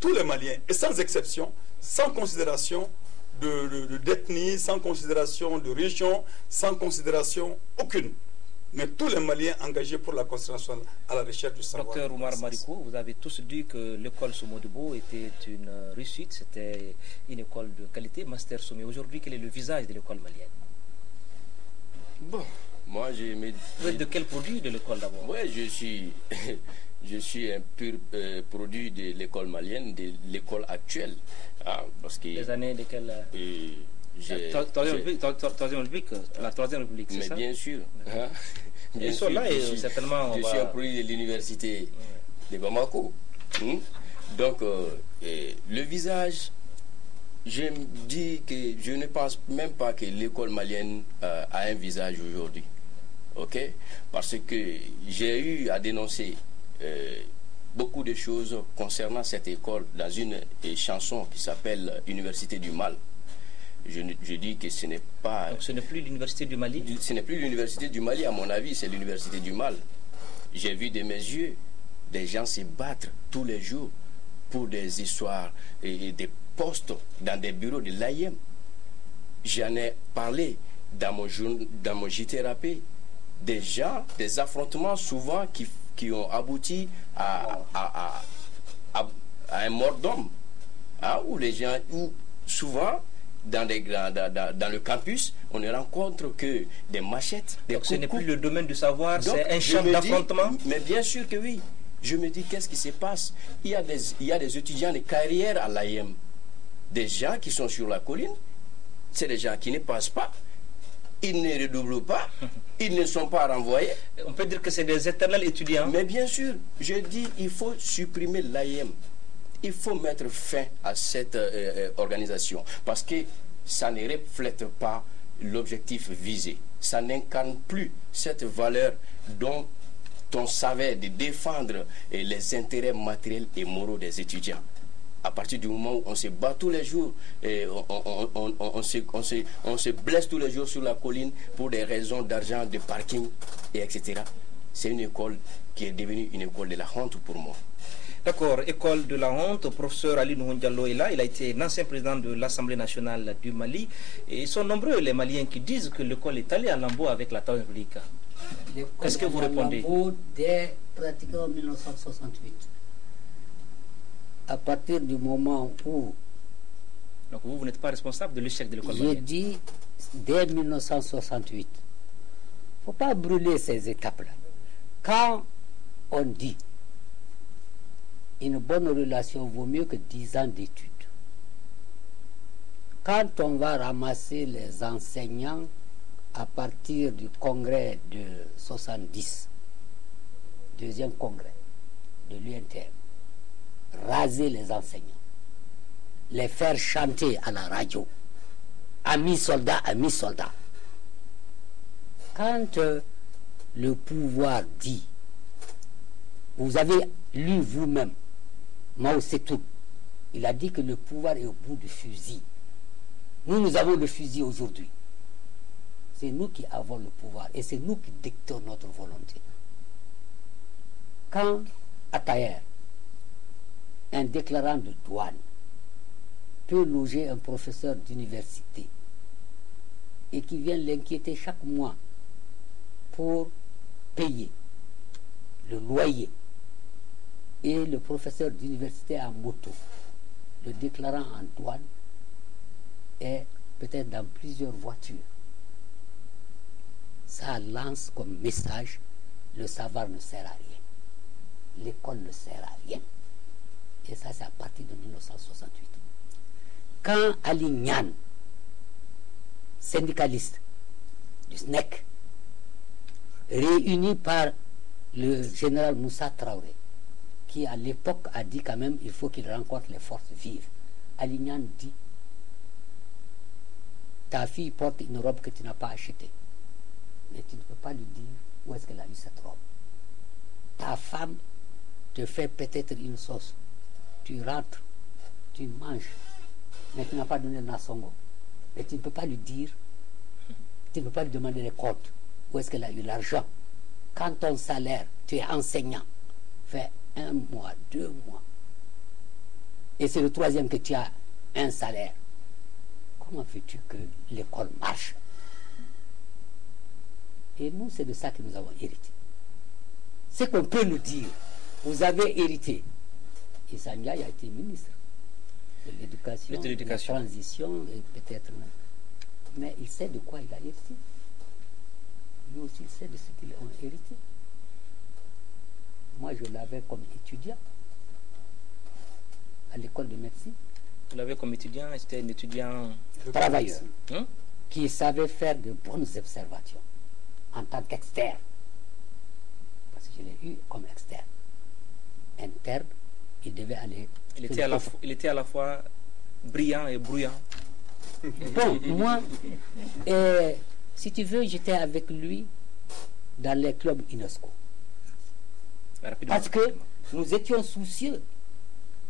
tous les Maliens, et sans exception, sans considération d'ethnie, sans considération de région, sans considération aucune. Mais tous les Maliens engagés pour la construction à la recherche du savoir. Docteur Oumar Mariko, vous avez tous dit que l'école Somodibo était une réussite, c'était une école de qualité, Master Sommet. Aujourd'hui, quel est le visage de l'école malienne? Bon, moi vous êtes de quel produit de l'école d'abord? Oui, je suis un pur produit de l'école malienne, de l'école actuelle. Parce que les années desquelles Troisième République, la Troisième République, c'est ça? Mais bien sûr. Bien sûr, là, certainement, je suis un produit de l'université de Bamako. Donc, le visage, je me dis que je ne pense même pas que l'école malienne a un visage aujourd'hui. Ok? Parce que j'ai eu à dénoncer beaucoup de choses concernant cette école dans une chanson qui s'appelle Université du Mal. Je dis que ce n'est pas... Donc ce n'est plus l'université du Mali? Ce n'est plus l'université du Mali, à mon avis, c'est l'université du mal. J'ai vu de mes yeux des gens se battre tous les jours pour des histoires et des postes dans des bureaux de l'AIM. j'en ai parlé dans mon JT des gens, des affrontements souvent qui ont abouti à un mort d'homme. Hein, où les gens, où souvent, dans le campus, on ne rencontre que des machettes, des coups. Ce n'est plus le domaine du savoir, c'est un champ d'affrontement. Mais bien sûr que oui. Je me dis, qu'est-ce qui se passe? Il y a des étudiants de carrière à l'AIM, des gens qui sont sur la colline, c'est des gens qui ne passent pas, ils ne redoublent pas, ils ne sont pas renvoyés. On peut dire que c'est des éternels étudiants. Mais bien sûr, je dis, il faut supprimer l'AIM. Il faut mettre fin à cette organisation parce que ça ne reflète pas l'objectif visé. Ça n'incarne plus cette valeur dont on savait de défendre les intérêts matériels et moraux des étudiants. À partir du moment où on se bat tous les jours, et on se blesse tous les jours sur la colline pour des raisons d'argent, de parking, et etc. C'est une école qui est devenue une école de la honte pour moi. D'accord, école de la honte, professeur Ali Nouhou Diallo est là, il a été l'ancien président de l'Assemblée nationale du Mali, et ils sont nombreux les Maliens qui disent que l'école est allée à lambeau avec la Troisième République. Qu'est-ce que vous répondez? Dès pratiquement 1968, à partir du moment où... Donc vous n'êtes pas responsable de l'échec de l'école malienne? J'ai dit, dès 1968, il ne faut pas brûler ces étapes-là. Quand on dit une bonne relation vaut mieux que 10 ans d'études. Quand on va ramasser les enseignants à partir du congrès de 70, deuxième congrès de l'UNTM, raser les enseignants, les faire chanter à la radio, amis soldats, amis soldats. Quand le pouvoir dit, vous avez lu vous-même, Mao Tse-tung, il a dit que le pouvoir est au bout du fusil. Nous avons le fusil aujourd'hui. C'est nous qui avons le pouvoir et c'est nous qui dictons notre volonté. Quand Atayer, un déclarant de douane, peut loger un professeur d'université et qui vient l'inquiéter chaque mois pour payer le loyer, et le professeur d'université en moto, le déclarant en douane, est peut-être dans plusieurs voitures. Ça lance comme message, le savoir ne sert à rien. L'école ne sert à rien. Et ça, c'est à partir de 1968. Quand Ali Niane, syndicaliste du SNEC, réuni par le général Moussa Traoré, qui à l'époque a dit quand même il faut qu'il rencontre les forces vives. Ali Niane dit, ta fille porte une robe que tu n'as pas achetée, mais tu ne peux pas lui dire où est-ce qu'elle a eu cette robe. Ta femme te fait peut-être une sauce, tu rentres, tu manges, mais tu n'as pas donné le nasongo, mais tu ne peux pas lui dire, tu ne peux pas lui demander les comptes, où est-ce qu'elle a eu l'argent. Quand ton salaire, tu es enseignant, fait 1 mois, 2 mois, et c'est le 3e que tu as un salaire, comment veux-tu que l'école marche? Et nous, c'est de ça que nous avons hérité. C'est qu'on peut nous dire, vous avez hérité. Issa Ndiaye a été ministre de l'éducation, de la transition, et peut-être même. Mais il sait de quoi il a hérité. Lui aussi, il sait de ce qu'ils ont hérité. Moi, je l'avais comme étudiant à l'école de médecine. Vous l'avez comme étudiant, c'était un étudiant travailleur, qui savait faire de bonnes observations en tant qu'externe. Parce que je l'ai eu comme externe. Interne, il devait aller... Il était à la fois brillant et bruyant. Bon, moi, si tu veux, j'étais avec lui dans les clubs UNESCO. Parce que nous étions soucieux,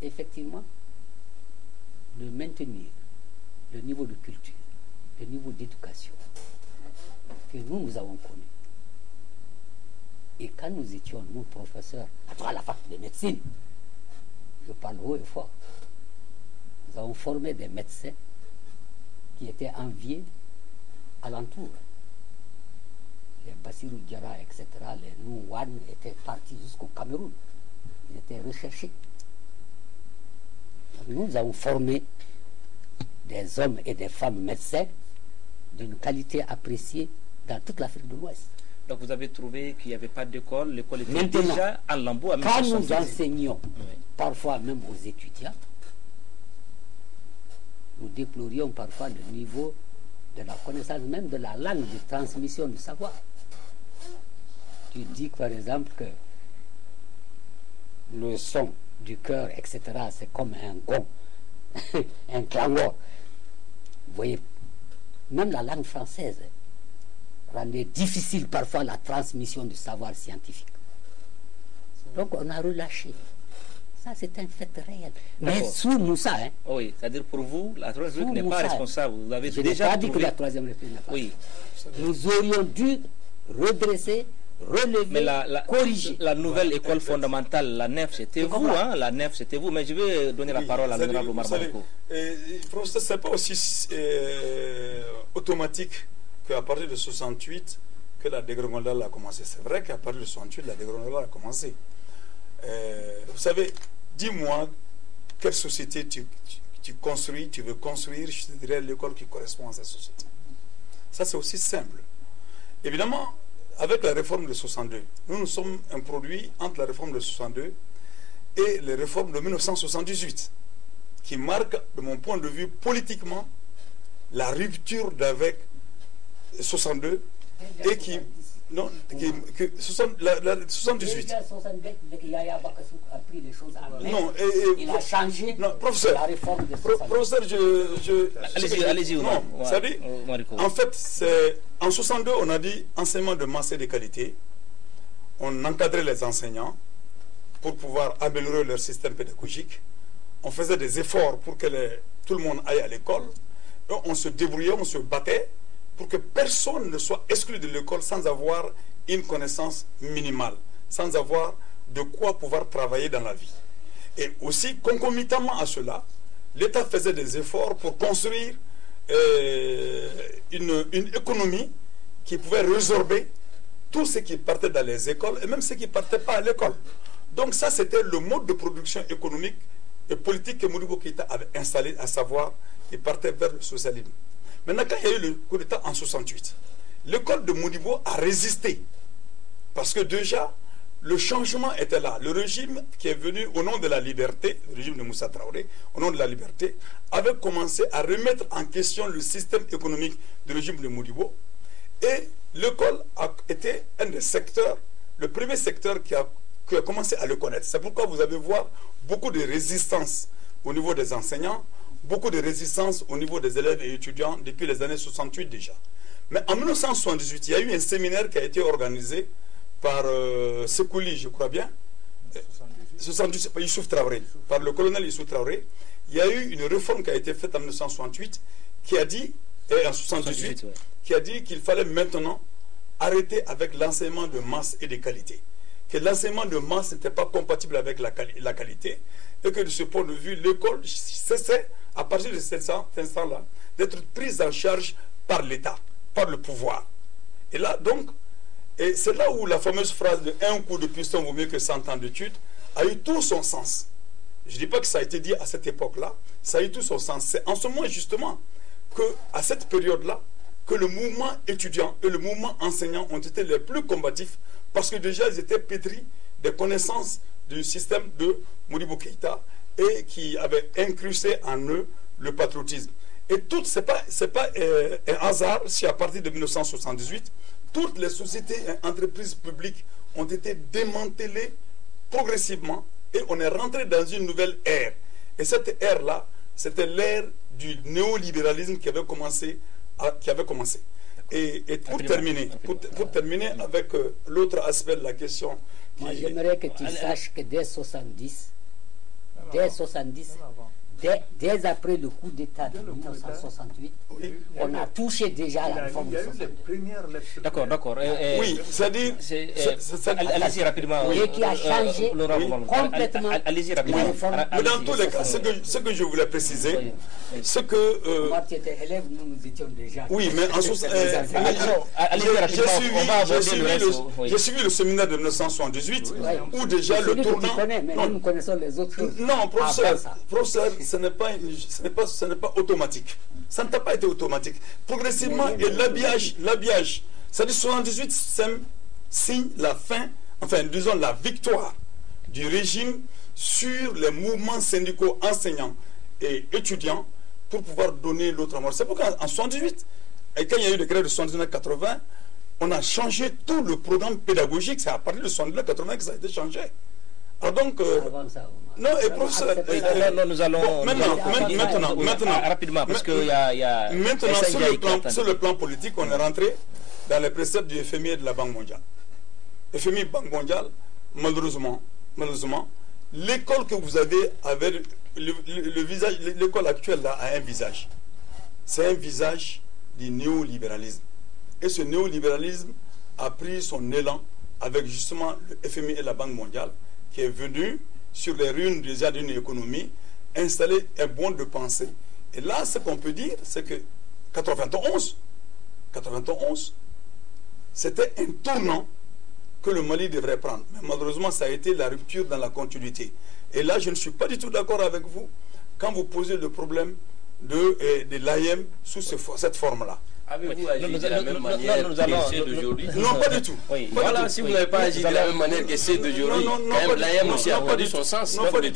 effectivement, de maintenir le niveau de culture, le niveau d'éducation que nous avons connu. Et quand nous étions, nous, professeurs, à la fac de médecine, je parle haut et fort, nous avons formé des médecins qui étaient enviés alentour. Les Bassirou Diarra, etc., les Nouwan étaient partis jusqu'au Cameroun. Ils étaient recherchés. Donc, nous avons formé des hommes et des femmes médecins d'une qualité appréciée dans toute l'Afrique de l'Ouest. Donc vous avez trouvé qu'il n'y avait pas d'école, l'école était Maintenant, déjà en lambeaux à quand nous 1970. enseignions, parfois même aux étudiants, nous déplorions parfois le niveau de la connaissance, même de la langue de transmission du savoir. Tu dis par exemple que le son du cœur, etc., c'est comme un gong, un clangor. Vous voyez, même la langue française rendait difficile parfois la transmission du savoir scientifique. Donc on a relâché. Ça, c'est un fait réel. Mais sous Moussa, hein, Oui, c'est-à-dire pour vous, la Troisième République n'est pas responsable. Vous avez je n'ai déjà pas dit que trouvé... la Troisième République n'est pas Oui, Nous aurions dû redresser, relever, mais corriger. la nouvelle école fondamentale, la NEF, c'était vous, hein, la NEF, c'était vous. Mais je vais donner la parole à l'honorable Omar Mariko. Professeur, ce n'est pas aussi automatique qu'à partir de 68 que la dégringolade a commencé. C'est vrai qu'à partir de 68, la dégringolade a commencé. Vous savez, dis-moi quelle société tu construis, tu veux construire, je te dirais l'école qui correspond à cette société. Ça, c'est aussi simple. Évidemment, avec la réforme de 62, nous sommes un produit entre la réforme de 62 et les réformes de 1978, qui marquent, de mon point de vue, politiquement, la rupture d'avec 62 et qui... Non, la 78. Non, il a changé non, professeur, la réforme de 62. Professeur, Allez-y, non, en fait, en 62, on a dit enseignement de masse et de qualité. On encadrait les enseignants pour pouvoir améliorer leur système pédagogique. On faisait des efforts pour que tout le monde aille à l'école. On se débrouillait, on se battait pour que personne ne soit exclu de l'école sans avoir une connaissance minimale, sans avoir de quoi pouvoir travailler dans la vie. Et aussi, concomitamment à cela, l'État faisait des efforts pour construire une économie qui pouvait résorber tout ce qui partait dans les écoles et même ce qui ne partait pas à l'école. Donc ça, c'était le mode de production économique et politique que Modibo Keïta avait installé, à savoir, il partait vers le socialisme. Maintenant, quand il y a eu le coup d'État en 68, l'école de Modibo a résisté. Parce que déjà, le changement était là. Le régime qui est venu au nom de la liberté, le régime de Moussa Traoré, au nom de la liberté, avait commencé à remettre en question le système économique du régime de Modibo. Et l'école a été un des secteurs, le premier secteur qui a commencé à le connaître. C'est pourquoi vous allez voir beaucoup de résistance au niveau des enseignants, beaucoup de résistance au niveau des élèves et étudiants depuis les années 68 déjà. Mais en 1978, il y a eu un séminaire qui a été organisé par Sekouli, je crois bien, 78, Youssouf Traoré, par le colonel Youssouf Traoré. Il y a eu une réforme qui a été faite en 1968 qui a dit, et en 78, qui a dit qu'il fallait maintenant arrêter avec l'enseignement de masse et de qualité. Que l'enseignement de masse n'était pas compatible avec la qualité et que de ce point de vue, l'école cessait, à partir de cet instant-là, d'être prise en charge par l'État, par le pouvoir. Et là, donc, et c'est là où la fameuse phrase de « un coup de piston vaut mieux que 100 ans d'études » a eu tout son sens. Je ne dis pas que ça a été dit à cette époque-là, ça a eu tout son sens. C'est en ce moment, justement, qu'à cette période-là, que le mouvement étudiant et le mouvement enseignant ont été les plus combatifs parce que déjà, ils étaient pétris des connaissances du système de Modibo Keïta et qui avaient incrusté en eux le patriotisme. Et tout, ce n'est pas un hasard si à partir de 1978, toutes les sociétés et entreprises publiques ont été démantelées progressivement et on est rentré dans une nouvelle ère. Et cette ère-là, c'était l'ère du néolibéralisme qui avait commencé. Et pour terminer avec l'autre aspect de la question. Moi, j'aimerais que tu saches que dès 70, dès après le coup d'État de 1968, on a touché déjà à la réforme de 62. D'accord. Oui, c'est-à-dire... Allez-y rapidement. Et qui a changé complètement allez-y la rapidement. réforme. Mais dans tous les cas, ce que je voulais préciser, c'est que... Moi, tu étais élève, nous étions déjà... Oui, mais en j'ai suivi le séminaire de 1978, où déjà le tournant... Mais nous connaissons les autres choses. Non, professeur, ce n'est pas automatique. Ça n'a pas été automatique. Progressivement, et l'habillage, c'est-à-dire 78 signe la fin, enfin disons la victoire du régime sur les mouvements syndicaux enseignants et étudiants pour pouvoir donner l'autre mort. C'est pourquoi en 78, et quand il y a eu le grève de 79-80, on a changé tout le programme pédagogique. C'est à partir de 79-80 que ça a été changé. Alors donc... non, et professeur... nous allons... maintenant, rapidement, parce qu'il y a... Maintenant, sur le plan politique, on est rentré dans les préceptes du FMI et de la Banque mondiale. FMI, Banque mondiale, malheureusement, l'école que vous avez avec le visage, l'école actuelle là a un visage. C'est un visage du néolibéralisme. Et ce néolibéralisme a pris son élan avec justement le FMI et la Banque mondiale, qui est venu sur les ruines déjà d'une économie, installer un monde de pensée. Et là, ce qu'on peut dire, c'est que 91, c'était un tournant que le Mali devrait prendre. Mais malheureusement, ça a été la rupture dans la continuité. Et là, je ne suis pas du tout d'accord avec vous quand vous posez le problème de l'AIM sous cette forme-là. Avez-vous agi de la même manière que ceux d'aujourd'hui? Non, pas du tout. Oui. Voilà, si vous n'avez pas agi de la même manière que ceux d'aujourd'hui, l'AIM aussi a perdu son sens. Non, pas du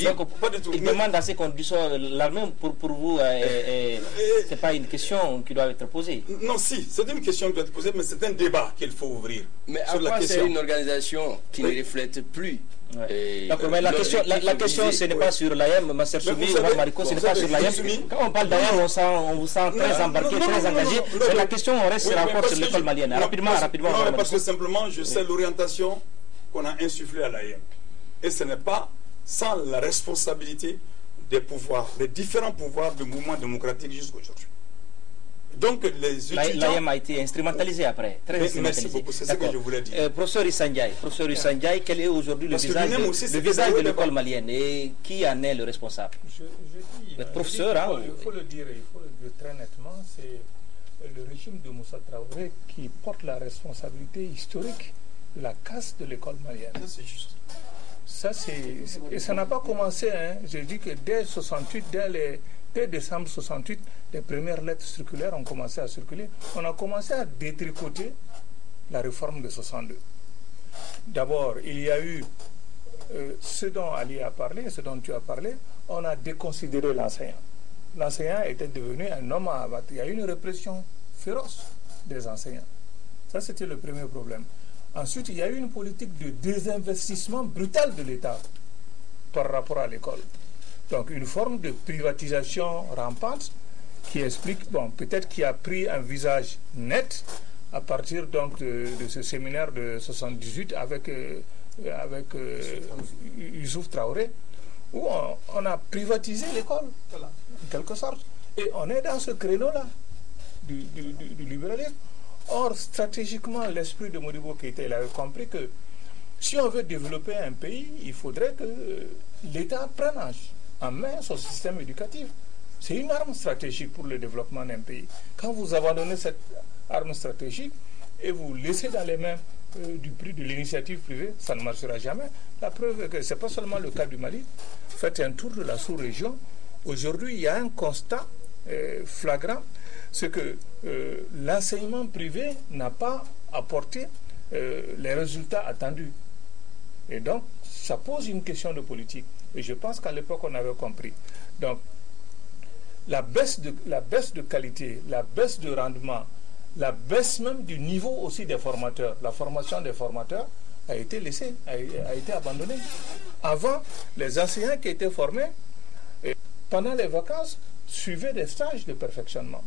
tout. Il demande à ces conditions l'armée pour vous. Ce n'est pas une question qui doit être posée. Non, si, c'est une question qui doit être posée, mais c'est un débat qu'il faut ouvrir. Mais à quoi c'est une organisation qui ne reflète plus? D'accord, mais la question ce n'est pas sur l'AM, ma sœur Soumi, Mariko, ce n'est pas sur l'AM. Quand on parle d'AM, on vous sent très embarqué, très engagé. Mais la question, on reste encore sur l'école malienne. Rapidement. Non, parce que simplement, je sais l'orientation qu'on a insufflée à l'AM. Et ce n'est pas sans la responsabilité des pouvoirs, des différents pouvoirs du mouvement démocratique jusqu'à aujourd'hui. Donc les étudiants... L'AM a été instrumentalisé après, très instrumentalisé. Merci beaucoup, c'est ce que je voulais dire. Professeur Issandiaï, quel est aujourd'hui le visage de l'école malienne et qui en est le responsable? Il faut le dire très nettement, c'est le régime de Moussa Traoré qui porte la responsabilité historique de la casse de l'école malienne. C'est juste. Et ça n'a pas commencé, hein. J'ai dit que dès 68, dès décembre 68, les premières lettres circulaires ont commencé à circuler. On a commencé à détricoter la réforme de 62. D'abord, il y a eu ce dont Ali a parlé, ce dont tu as parlé, on a déconsidéré l'enseignant. L'enseignant était devenu un homme à abattre. Il y a eu une répression féroce des enseignants. Ça, c'était le premier problème. Ensuite, il y a eu une politique de désinvestissement brutal de l'État par rapport à l'école. Donc, une forme de privatisation rampante qui explique, bon, peut-être qui a pris un visage net à partir donc de ce séminaire de 78 avec Youssouf Traoré, où on a privatisé l'école, voilà, en quelque sorte. Et on est dans ce créneau-là du libéralisme. Or, stratégiquement, l'esprit de Modibo Keïta, il avait compris que si on veut développer un pays, il faudrait que l'État prenne en main son système éducatif. C'est une arme stratégique pour le développement d'un pays. Quand vous abandonnez cette arme stratégique et vous laissez dans les mains de l'initiative privée, ça ne marchera jamais. La preuve est que ce n'est pas seulement le cas du Mali. Faites un tour de la sous-région. Aujourd'hui, il y a un constat flagrant, c'est que l'enseignement privé n'a pas apporté les résultats attendus. Et donc, ça pose une question de politique. Et je pense qu'à l'époque, on avait compris. Donc, la baisse de qualité, la baisse de rendement, la baisse même du niveau aussi des formateurs, la formation des formateurs a été laissée, a été abandonnée. Avant, les enseignants qui étaient formés, pendant les vacances, suivaient des stages de perfectionnement.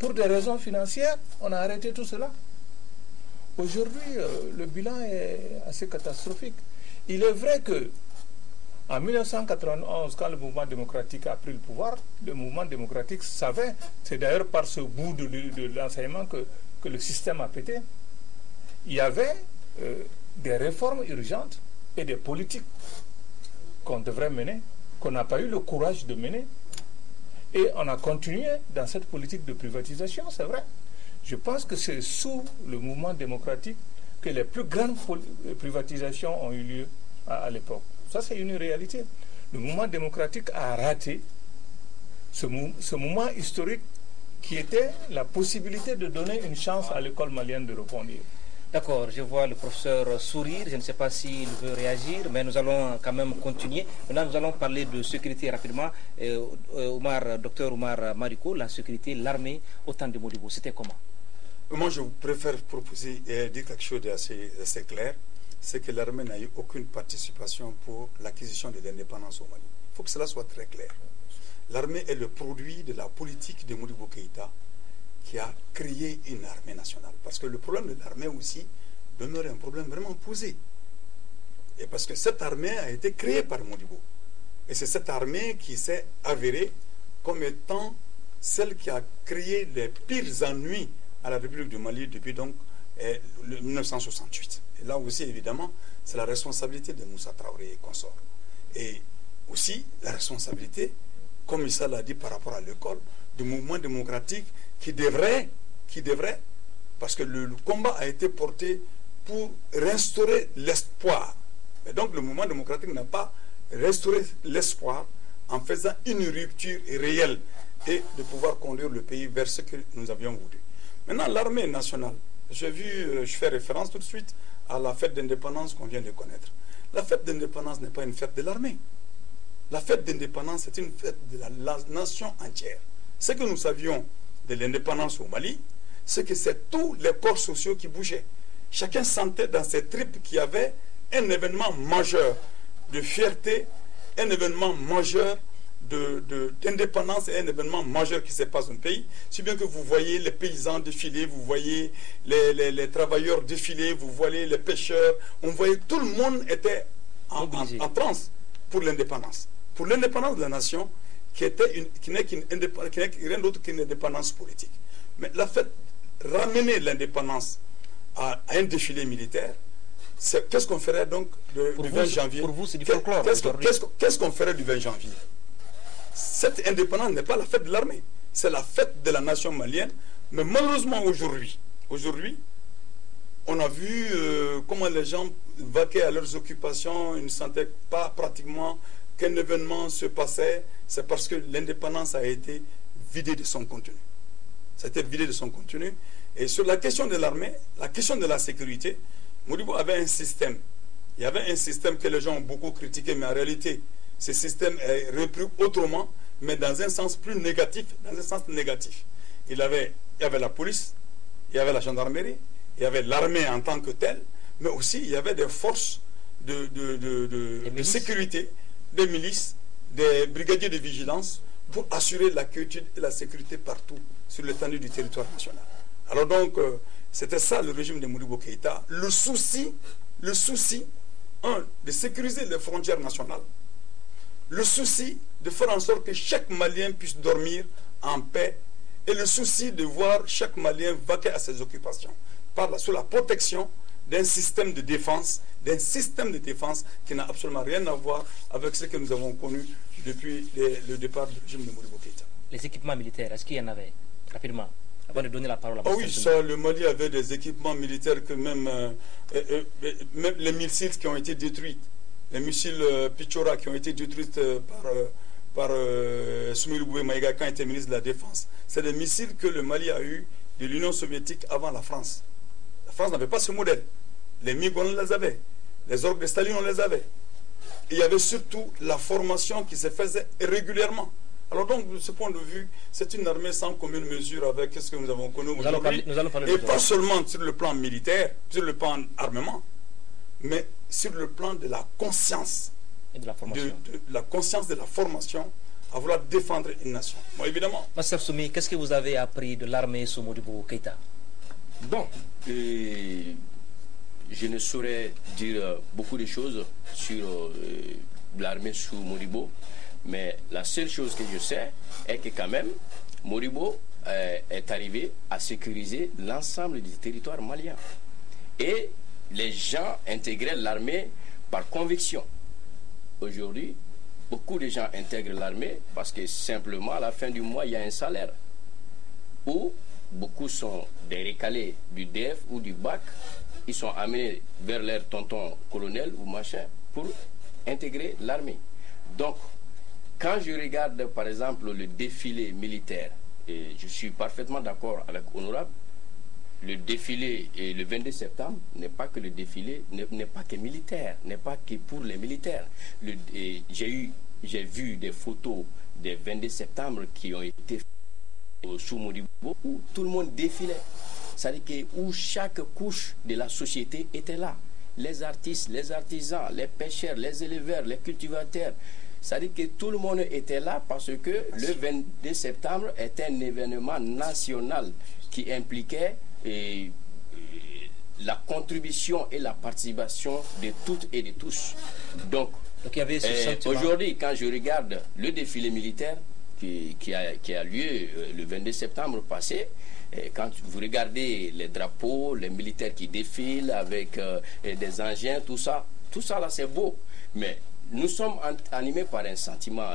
Pour des raisons financières, on a arrêté tout cela. Aujourd'hui, le bilan est assez catastrophique. Il est vrai que En 1991, quand le mouvement démocratique a pris le pouvoir, le mouvement démocratique savait, c'est d'ailleurs par ce bout de l'enseignement que le système a pété. Il y avait des réformes urgentes et des politiques qu'on devrait mener, qu'on n'a pas eu le courage de mener. Et on a continué dans cette politique de privatisation, c'est vrai. Je pense que c'est sous le mouvement démocratique que les plus grandes privatisations ont eu lieu à l'époque. Ça, c'est une réalité. Le mouvement démocratique a raté ce moment historique qui était la possibilité de donner une chance à l'école malienne de rebondir. D'accord, je vois le professeur sourire, je ne sais pas s'il veut réagir, mais nous allons quand même continuer. Maintenant, nous allons parler de sécurité rapidement. Docteur Oumar Mariko, la sécurité, l'armée au temps de Modibo, c'était comment? Moi, je préfère proposer et dire quelque chose d'assez clair, c'est que l'armée n'a eu aucune participation pour l'acquisition de l'indépendance au Mali. Il faut que cela soit très clair. L'armée est le produit de la politique de Modibo Keïta qui a créé une armée nationale. Parce que le problème de l'armée aussi demeure un problème vraiment posé. Et parce que cette armée a été créée par Modibo. Et c'est cette armée qui s'est avérée comme étant celle qui a créé les pires ennuis à la République du Mali depuis donc 1968. Et là aussi, évidemment, c'est la responsabilité de Moussa Traoré et consorts. Et aussi la responsabilité, comme Issa l'a dit par rapport à l'école, du mouvement démocratique qui devrait, parce que le combat a été porté pour restaurer l'espoir. Et donc le mouvement démocratique n'a pas restauré l'espoir en faisant une rupture réelle et de pouvoir conduire le pays vers ce que nous avions voulu. Maintenant, l'armée nationale, je fais référence tout de suite à la fête d'indépendance qu'on vient de connaître. La fête d'indépendance n'est pas une fête de l'armée. La fête d'indépendance, c'est une fête de la nation entière. Ce que nous savions de l'indépendance au Mali, c'est que c'est tous les corps sociaux qui bougeaient. Chacun sentait dans ses tripes qu'il y avait un événement majeur de fierté, un événement majeur d'indépendance et un événement majeur qui se passe dans le pays. Si bien que vous voyez les paysans défiler, vous voyez les travailleurs défiler, vous voyez les pêcheurs, on voyait tout le monde était en transe pour l'indépendance. Pour l'indépendance de la nation, qui n'est rien d'autre qu'une indépendance politique. Mais la fait ramener l'indépendance à un défilé militaire, qu'est-ce qu'on ferait donc du 20 janvier? Pour vous, c'est du folklore. Qu'est-ce qu'on ferait du 20 janvier? Cette indépendance n'est pas la fête de l'armée, c'est la fête de la nation malienne. Mais malheureusement aujourd'hui, on a vu comment les gens vaquaient à leurs occupations, ils ne sentaient pas pratiquement qu'un événement se passait. C'est parce que l'indépendance a été vidée de son contenu. Ça a été vidé de son contenu. Et sur la question de l'armée, la question de la sécurité, Modibo avait un système. Il y avait un système que les gens ont beaucoup critiqué, mais en réalité, ce système est repris autrement, mais dans un sens plus négatif, Il y avait la police, il y avait la gendarmerie, il y avait l'armée en tant que telle, mais aussi il y avait des forces de sécurité, des milices, des brigadiers de vigilance pour assurer la quiétude et la sécurité partout sur l'étendue du territoire national. Alors donc, c'était ça le régime de Modibo Keïta. Le souci, de sécuriser les frontières nationales, le souci de faire en sorte que chaque Malien puisse dormir en paix et le souci de voir chaque Malien vaquer à ses occupations sous la protection d'un système de défense, qui n'a absolument rien à voir avec ce que nous avons connu depuis le départ du régime de Modibo Keïta. Les équipements militaires, est-ce qu'il y en avait? Rapidement, avant de donner la parole à oui, ça, le Mali avait des équipements militaires que même les missiles qui ont été détruits, les missiles Pichora qui ont été détruits par Soumirou Boué Maïga quand il était ministre de la Défense. C'est des missiles que le Mali a eu de l'Union soviétique avant la France. La France n'avait pas ce modèle. Les MiG, on les avait. Les orgues de Staline, on les avait. Et il y avait surtout la formation qui se faisait régulièrement. Alors donc, de ce point de vue, c'est une armée sans commune mesure avec ce que nous avons connu aujourd'hui. Et pas seulement sur le plan militaire, sur le plan armement, mais sur le plan de la conscience. Et de la formation. De la conscience de la formation à vouloir défendre une nation. Bon, évidemment. Master Soumi, qu'est-ce que vous avez appris de l'armée sous Modibo Keïta? Bon, je ne saurais dire beaucoup de choses sur l'armée sous Modibo, mais la seule chose que je sais est que quand même, Modibo est arrivé à sécuriser l'ensemble du territoire malien. Et les gens intégraient l'armée par conviction. Aujourd'hui, beaucoup de gens intègrent l'armée parce que simplement à la fin du mois, il y a un salaire. Ou beaucoup sont des recalés du DEF ou du BAC, ils sont amenés vers leur tonton colonel ou machin pour intégrer l'armée. Donc, quand je regarde par exemple le défilé militaire, et je suis parfaitement d'accord avec Honorable, le défilé et le 22 septembre n'est pas que le défilé, n'est pas que militaire, n'est pas que pour les militaires. J'ai vu des photos des 22 septembre qui ont été sous Modibo où tout le monde défilait. C'est-à-dire que où chaque couche de la société était là. Les artistes, les artisans, les pêcheurs, les éleveurs, les cultivateurs. C'est-à-dire que tout le monde était là parce que le 22 septembre était un événement national qui impliquait la contribution et la participation de toutes et de tous. Donc il y avait ce sentiment. Aujourd'hui, quand je regarde le défilé militaire qui a lieu le 22 septembre passé, quand vous regardez les drapeaux, les militaires qui défilent avec des engins, tout ça là c'est beau. Mais nous sommes animés par un sentiment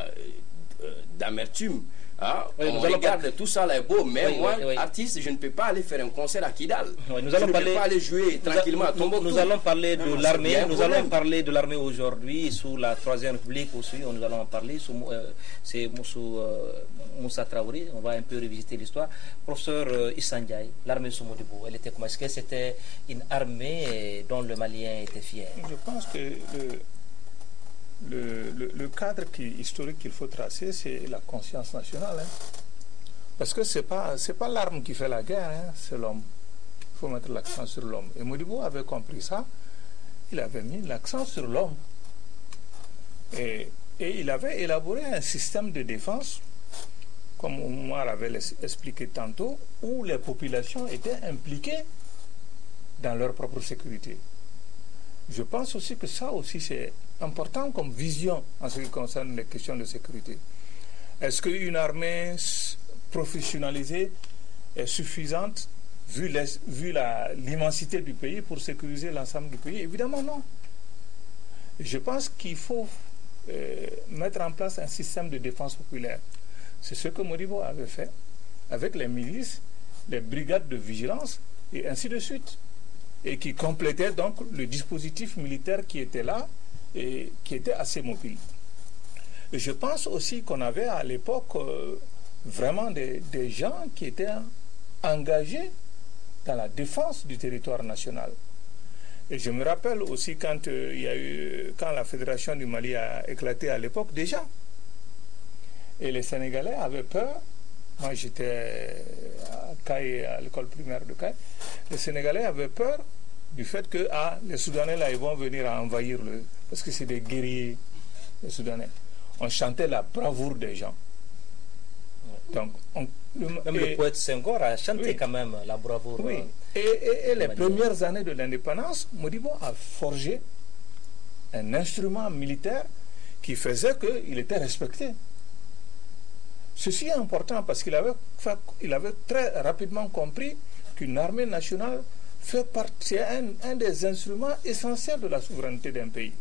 d'amertume. Hein? Oui, on regarde tout ça là est beau, mais moi, artiste, je ne peux pas aller faire un concert à Kidal. Oui, je ne peux pas aller jouer tranquillement à Tombouctou. Nous allons parler de l'armée. Nous allons parler de l'armée aujourd'hui sous la Troisième République aussi. Nous allons en parler. C'est Moussa Traoré. On va un peu revisiter l'histoire. Professeur Issa Ndiaye, l'armée sous Modibo, elle était comment? Est-ce que c'était une armée dont le Malien était fier? Je pense que le cadre historique qu'il faut tracer, c'est la conscience nationale. Hein. Parce que c'est pas l'arme qui fait la guerre, hein, c'est l'homme. Il faut mettre l'accent sur l'homme. Et Modibo avait compris ça. Il avait mis l'accent sur l'homme. Et il avait élaboré un système de défense, comme Omar avait expliqué tantôt, où les populations étaient impliquées dans leur propre sécurité. Je pense aussi que ça aussi c'est important comme vision en ce qui concerne les questions de sécurité. Est-ce qu'une armée professionnalisée est suffisante vu l'immensité du pays pour sécuriser l'ensemble du pays? Évidemment non. Je pense qu'il faut mettre en place un système de défense populaire. C'est ce que Modibo avait fait avec les milices, les brigades de vigilance et ainsi de suite. Et qui complétait donc le dispositif militaire qui était là et qui était assez mobile. Et je pense aussi qu'on avait à l'époque vraiment des gens qui étaient engagés dans la défense du territoire national. Et je me rappelle aussi quand la Fédération du Mali a éclaté à l'époque déjà. Et les Sénégalais avaient peur. Moi j'étais à Caille, à l'école primaire de Caille. Les Sénégalais avaient peur du fait que les Soudanais là ils vont venir à envahir parce que c'est des guerriers, les Soudanais. On chantait la bravoure des gens. Donc même le poète Senghor a chanté quand même la bravoure. Oui. Et les premières années de l'indépendance, Modibo a forgé un instrument militaire qui faisait qu'il était respecté. Ceci est important parce qu'il avait très rapidement compris qu'une armée nationale fait partie, un des instruments essentiels de la souveraineté d'un pays.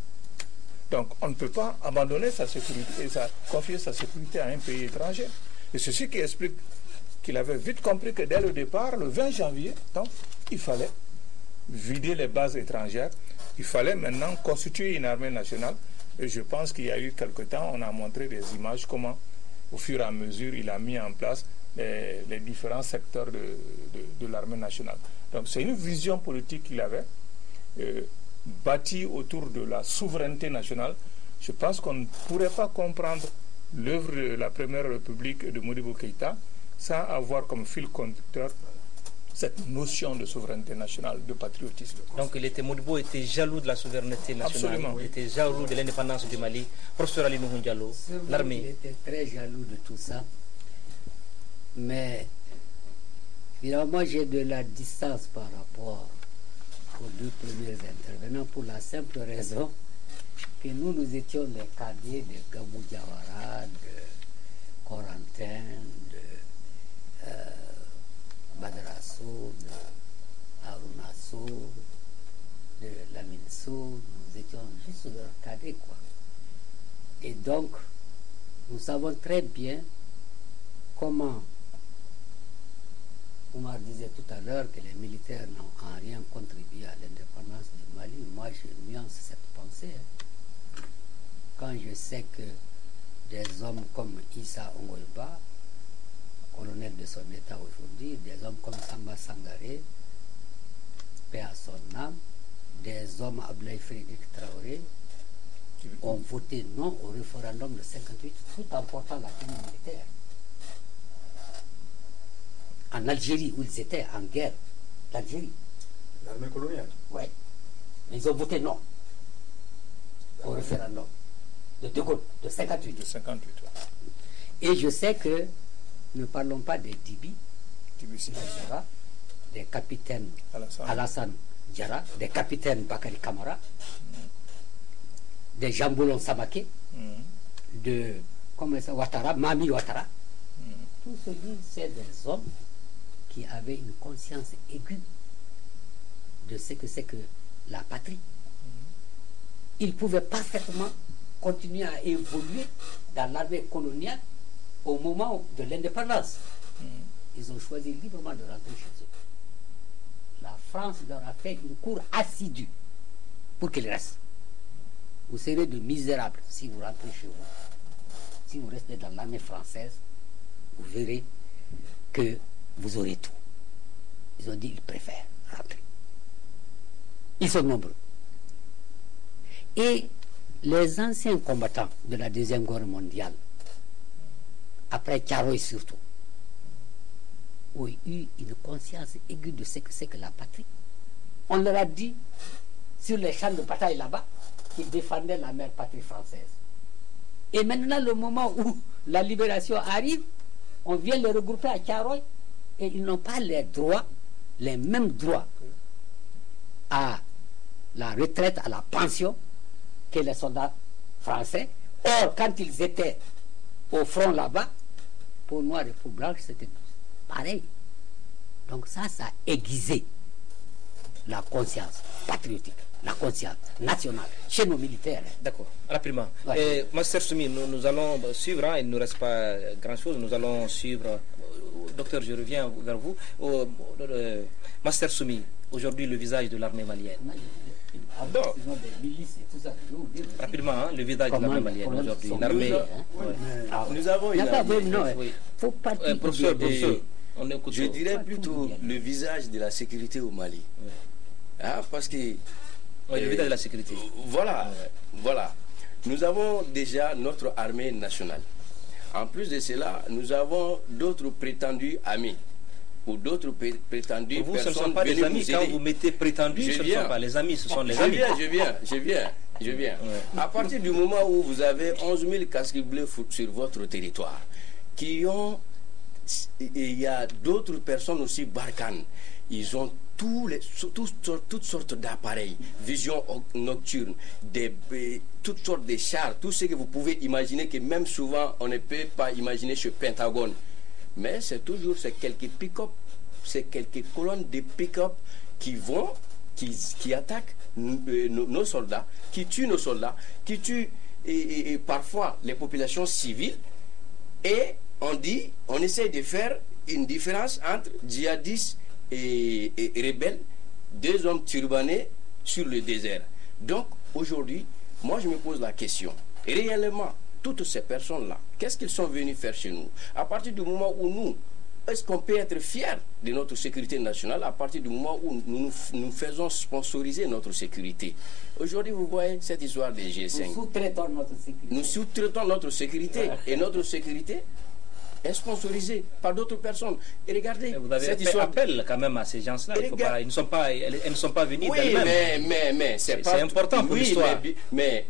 Donc on ne peut pas abandonner sa sécurité et confier sa sécurité à un pays étranger. Et ceci qui explique qu'il avait vite compris que dès le départ, le 20 janvier, donc, il fallait vider les bases étrangères, il fallait maintenant constituer une armée nationale. Et je pense qu'il y a eu quelque temps, on a montré des images comment au fur et à mesure, il a mis en place les différents secteurs de l'armée nationale. Donc c'est une vision politique qu'il avait, bâtie autour de la souveraineté nationale. Je pense qu'on ne pourrait pas comprendre l'œuvre de la Première République de Modibo Keïta sans avoir comme fil conducteur cette notion de souveraineté nationale, de patriotisme. Donc Modibo était jaloux de la souveraineté nationale. Absolument. Il était jaloux de l'indépendance du Mali. Professeur Ali Nouhou Diallo, l'armée. Il était très jaloux de tout ça. Mais finalement, j'ai de la distance par rapport aux deux premiers intervenants pour la simple raison que nous étions les cadets de Gabou Diawara, de Corentin, de Badrasso, de Arunasso, de Laminso, nous étions juste leurs cadets, quoi. Et donc, nous savons très bien comment Oumar disait tout à l'heure que les militaires n'ont en rien contribué à l'indépendance du Mali. Moi, je nuance cette pensée. Quand je sais que des hommes comme Issa Ongoyba, colonel de son état aujourd'hui, des hommes comme Samba Sangaré, paix à son âme, des hommes Ablaye Frédéric Traoré, ont voté non au référendum de 58 tout en portant la tenue militaire. En Algérie, où ils étaient en guerre, l'Algérie. L'armée coloniale. Oui. Ils ont voté non au référendum de De Gaulle, de 58. De 58, ouais. Et je sais que, ne parlons pas des Dibi, Diarra, des capitaines Alassane Diarra, des capitaines Bakary Kamara, des Jamboulon Sabaké, de Ouattara, Mami Ouattara. Tout ceci, c'est des hommes qui avaient une conscience aiguë de ce que c'est que la patrie. Ils pouvaient parfaitement continuer à évoluer dans l'armée coloniale au moment de l'indépendance. Ils ont choisi librement de rentrer chez eux. La France leur a fait une cour assidue pour qu'ils restent. Vous serez de misérables si vous rentrez chez vous. Si vous restez dans l'armée française, vous verrez que vous aurez tout. Ils ont dit qu'ils préfèrent rentrer. Ils sont nombreux. Et les anciens combattants de la Deuxième Guerre mondiale, après Thiaroye surtout, ont eu une conscience aiguë de ce que c'est que la patrie. On leur a dit, sur les champs de bataille là-bas, qu'ils défendaient la mère patrie française. Et maintenant, le moment où la libération arrive, on vient les regrouper à Thiaroye et ils n'ont pas les droits, les mêmes droits à la retraite, à la pension que les soldats français. Or, quand ils étaient au front là-bas, pour noirs et pour blancs, c'était pareil. Donc ça a aiguisé la conscience patriotique, la conscience nationale chez nos militaires. D'accord, rapidement. Ouais. Master Soumi, nous allons suivre, il ne nous reste pas grand-chose, nous allons suivre. Docteur, je reviens vers vous. Master Soumi, aujourd'hui le visage de l'armée malienne. Rapidement, le visage de l'armée malienne aujourd'hui. L'armée. Nous avons faut pas professeur, je dirais plutôt le visage de la sécurité au Mali. Parce que le visage de la sécurité. Voilà. Nous avons déjà notre armée nationale. En plus de cela, nous avons d'autres prétendus amis ou d'autres prétendus pour vous, personnes. Ce ne sont pas des amis. Quand vous mettez prétendus, ce ne sont pas les amis, ce sont les amis. Je viens. À partir du moment où vous avez 11 000 casques bleus sur votre territoire, il y a d'autres personnes aussi, Barkhane, ils ont toutes sortes d'appareils, vision nocturne, toutes sortes de chars, tout ce que vous pouvez imaginer, que même souvent on ne peut pas imaginer chez Pentagone. Mais c'est toujours quelques pick-up, c'est quelques colonnes de pick-up qui attaquent nos soldats, qui tuent nos soldats, qui tuent et parfois les populations civiles. Et on essaie de faire une différence entre djihadistes et rebelles, deux hommes turbanés sur le désert. Donc aujourd'hui, moi je me pose la question, réellement, toutes ces personnes-là, qu'est-ce qu'ils sont venus faire chez nous? À partir du moment où nous, est-ce qu'on peut être fiers de notre sécurité nationale à partir du moment où nous faisons sponsoriser notre sécurité? Aujourd'hui, vous voyez cette histoire des G5. Nous sous-traitons notre sécurité. Nous sous-traitons notre sécurité. Et notre sécurité est sponsorisée par d'autres personnes. Et regardez, vous avez fait appel quand même à ces gens-là. Elles ne sont pas venues d'elles-mêmes. Mais c'est important pour l'histoire. Mais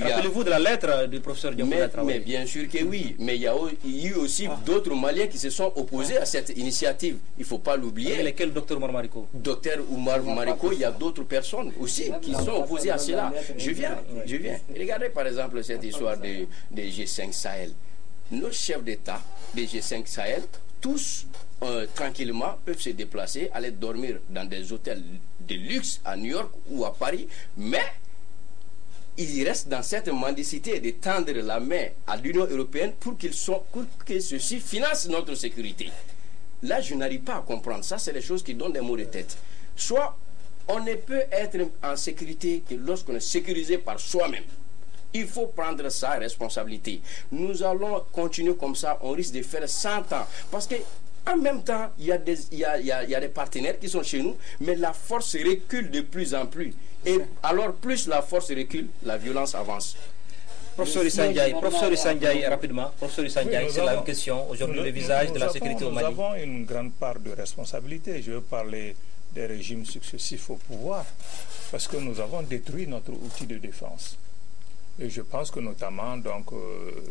Rappelez-vous de la lettre du professeur Diomona Traoré. Mais bien sûr que oui. Mais il y a eu aussi d'autres Maliens qui se sont opposés à cette initiative. Il ne faut pas l'oublier. Lesquels, docteur Oumar Mariko? Docteur Oumar Mariko, il y a d'autres personnes aussi qui sont opposées à cela. Je viens. Regardez par exemple cette histoire des G5 Sahel. Nos chefs d'État des G5 Sahel, tous tranquillement peuvent se déplacer, aller dormir dans des hôtels de luxe à New York ou à Paris, mais ils restent dans cette mendicité de tendre la main à l'Union européenne pour que ceux-ci financent notre sécurité. Là, je n'arrive pas à comprendre. Ça, c'est les choses qui donnent des maux de tête. Soit on ne peut être en sécurité que lorsqu'on est sécurisé par soi-même. Il faut prendre sa responsabilité. Nous allons continuer comme ça, on risque de faire 100 ans. Parce que en même temps, il y a des partenaires qui sont chez nous, mais la force recule de plus en plus. Et alors, plus la force recule, la violence avance. Professeur Issandiaï, rapidement. Professeur Issandiaï, c'est la même question. Aujourd'hui, le visage de la sécurité au Mali. Nous avons une grande part de responsabilité. Je veux parler des régimes successifs au pouvoir, parce que nous avons détruit notre outil de défense. Et je pense que notamment, donc,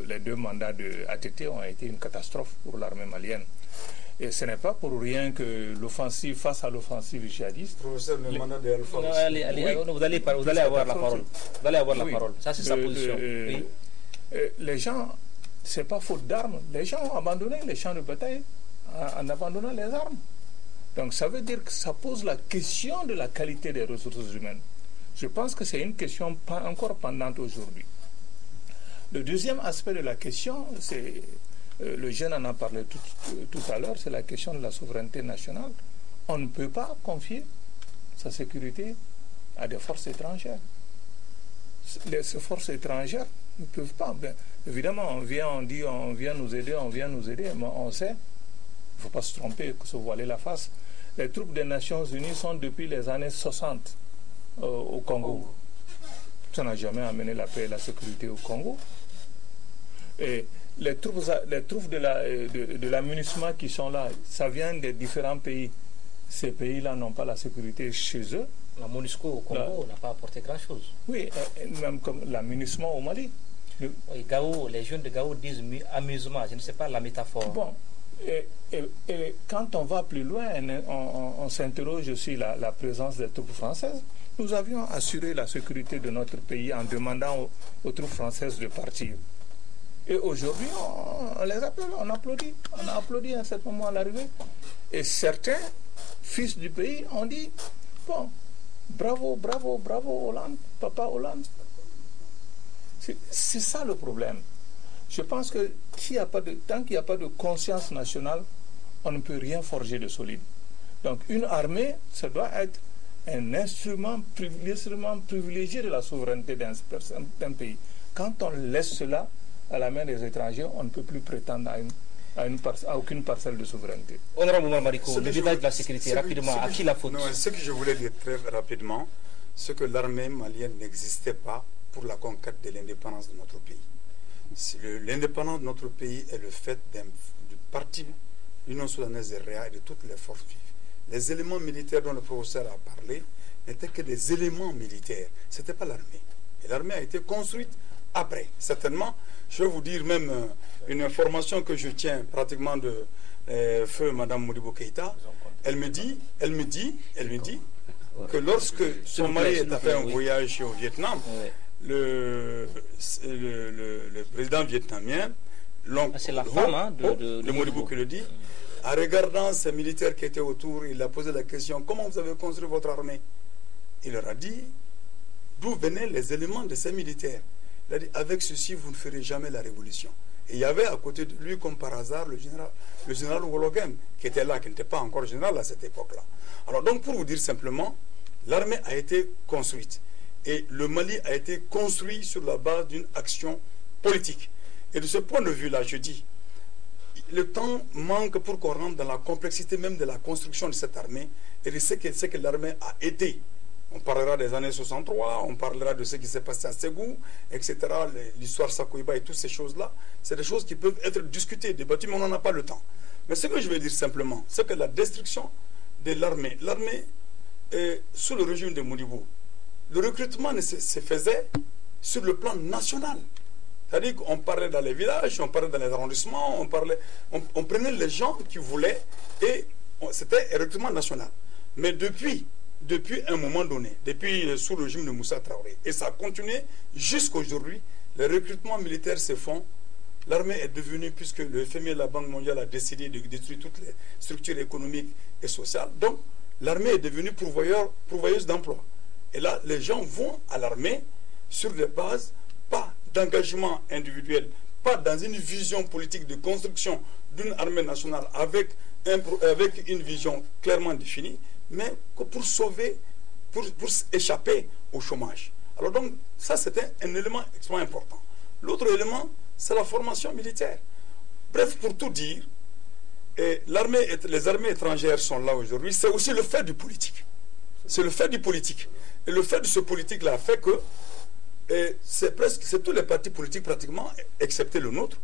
les 2 mandats de ATT ont été une catastrophe pour l'armée malienne. Et ce n'est pas pour rien que l'offensive, face à l'offensive djihadiste... Professeur, le mandat de Alpha. Vous allez avoir la parole. Vous allez avoir la parole. Ça, c'est sa position. Les gens, ce n'est pas faute d'armes. Les gens ont abandonné les champs de bataille en abandonnant les armes. Donc ça veut dire que ça pose la question de la qualité des ressources humaines. Je pense que c'est une question encore pendante aujourd'hui. Le deuxième aspect de la question, c'est, le jeune en a parlé tout à l'heure, c'est la question de la souveraineté nationale. On ne peut pas confier sa sécurité à des forces étrangères. Ces forces étrangères ne peuvent pas. Bien, évidemment, on dit on vient nous aider, mais on sait, il ne faut pas se tromper, se voiler la face. Les troupes des Nations Unies sont depuis les années 60 au Congo. Ça n'a jamais amené la paix et la sécurité au Congo. Et les troupes de l'amunissement qui sont là, ça vient des différents pays. Ces pays-là n'ont pas la sécurité chez eux. La MONUSCO au Congo n'a pas apporté grand-chose. Oui, même comme l'amunissement au Mali. Oui, Gao, les jeunes de Gao disent amusement, je ne sais pas la métaphore. Bon, et quand on va plus loin, on s'interroge sur la présence des troupes françaises. Nous avions assuré la sécurité de notre pays en demandant aux troupes françaises de partir. Et aujourd'hui, on les appelle, on applaudit. On a applaudi à un certain moment à l'arrivée. Et certains fils du pays ont dit, bon, bravo, bravo, bravo Hollande, papa Hollande. C'est ça le problème. Je pense que tant qu'il n'y a pas de conscience nationale, on ne peut rien forger de solide. Donc une armée, ça doit être un instrument privilégié de la souveraineté d'un pays. Quand on laisse cela à la main des étrangers, on ne peut plus prétendre à aucune parcelle de souveraineté. Honorable Oumar Mariko, le débat de la sécurité, rapidement, à qui la faute? Non, ce que je voulais dire très rapidement, c'est que l'armée malienne n'existait pas pour la conquête de l'indépendance de notre pays. L'indépendance de notre pays est le fait du parti Union soudanaise de Réa et de toutes les forces vives. Les éléments militaires dont le professeur a parlé n'étaient que des éléments militaires. Ce n'était pas l'armée. Et l'armée a été construite après. Certainement, je vais vous dire même une information que je tiens pratiquement de feu Mme Modibo Keïta. Elle me dit que lorsque son mari est fait un voyage au Vietnam, le président vietnamien, c'est la femme de Modibo qui le dit, en regardant ces militaires qui étaient autour, il a posé la question, comment vous avez construit votre armée? Il leur a dit, d'où venaient les éléments de ces militaires? Il a dit, avec ceci, vous ne ferez jamais la révolution. Et il y avait à côté de lui, comme par hasard, le général Wologen, qui était là, qui n'était pas encore général à cette époque-là. Alors donc, pour vous dire simplement, l'armée a été construite. Et le Mali a été construit sur la base d'une action politique. Et de ce point de vue-là, je dis, le temps manque pour qu'on rentre dans la complexité même de la construction de cette armée et de ce que l'armée a été. On parlera des années 63, on parlera de ce qui s'est passé à Ségou, etc., l'histoire Sakoiba et toutes ces choses-là. C'est des choses qui peuvent être discutées, débattues, mais on n'en a pas le temps. Mais ce que je veux dire simplement, c'est que la destruction de l'armée, sous le régime de Modibo, le recrutement se faisait sur le plan national. C'est-à-dire qu'on parlait dans les villages, on parlait dans les arrondissements, on prenait les gens qui voulaient et c'était un recrutement national. Mais depuis un moment donné, depuis sous le régime de Moussa Traoré, et ça a continué jusqu'à aujourd'hui, les recrutements militaires se font. L'armée est devenue, puisque le FMI et la Banque mondiale a décidé de détruire toutes les structures économiques et sociales, donc l'armée est devenue pourvoyeuse d'emploi. Et là, les gens vont à l'armée sur des bases, pas d'engagement individuel, pas dans une vision politique de construction d'une armée nationale avec une vision clairement définie, mais pour sauver, pour échapper au chômage. Alors donc, ça c'était un élément extrêmement important. L'autre élément, c'est la formation militaire. Bref, pour tout dire, les armées étrangères sont là aujourd'hui, c'est aussi le fait du politique. C'est le fait du politique. Et le fait de ce politique-là fait que c'est tous les partis politiques pratiquement, excepté le nôtre,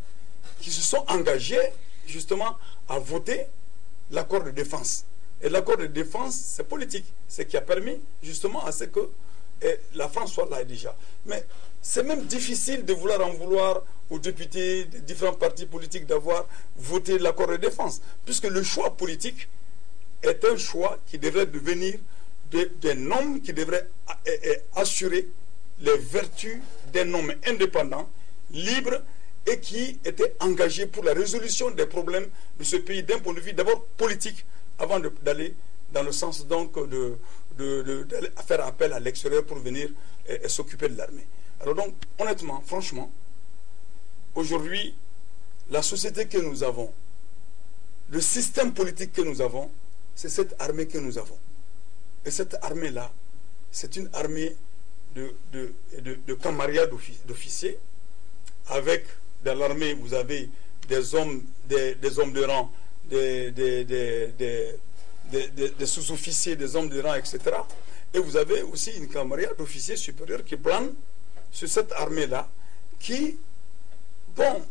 qui se sont engagés justement à voter l'accord de défense. Et l'accord de défense, c'est politique. C'est qui a permis justement à ce que la France soit là déjà. Mais c'est même difficile de vouloir aux députés des différents partis politiques d'avoir voté l'accord de défense, puisque le choix politique est un choix qui devrait devenir d'un homme qui devrait assurer les vertus d'un homme indépendant, libre et qui était engagé pour la résolution des problèmes de ce pays d'un point de vue d'abord politique avant d'aller dans le sens donc de faire appel à l'extérieur pour venir s'occuper de l'armée. Alors donc, honnêtement, franchement, aujourd'hui, la société que nous avons, le système politique que nous avons, c'est cette armée que nous avons. Et cette armée-là, c'est une armée de camarades d'officiers. Avec, dans l'armée, vous avez des hommes de rang, des sous-officiers, des hommes de rang, etc. Et vous avez aussi une camarade d'officiers supérieurs qui plane sur cette armée-là, qui, bon,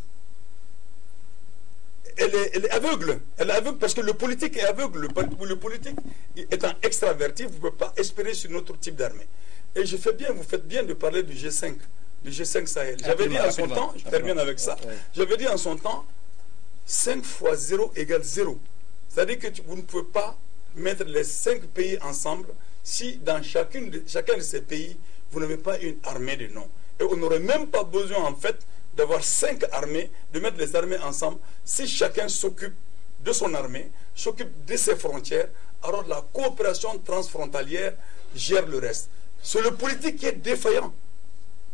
elle est aveugle. Elle est aveugle parce que le politique est aveugle. Le politique étant extraverti, vous ne pouvez pas espérer sur notre type d'armée. Et vous faites bien de parler du G5, Sahel. J'avais dit en son temps, je termine avec ça, j'avais dit en son temps, 5 fois 0 égale 0. C'est-à-dire que vous ne pouvez pas mettre les 5 pays ensemble si dans chacun de ces pays, vous n'avez pas une armée de nom. Et on n'aurait même pas besoin, en fait, d'avoir 5 armées, de mettre les armées ensemble, si chacun s'occupe de son armée, s'occupe de ses frontières, alors la coopération transfrontalière gère le reste. C'est le politique qui est défaillant.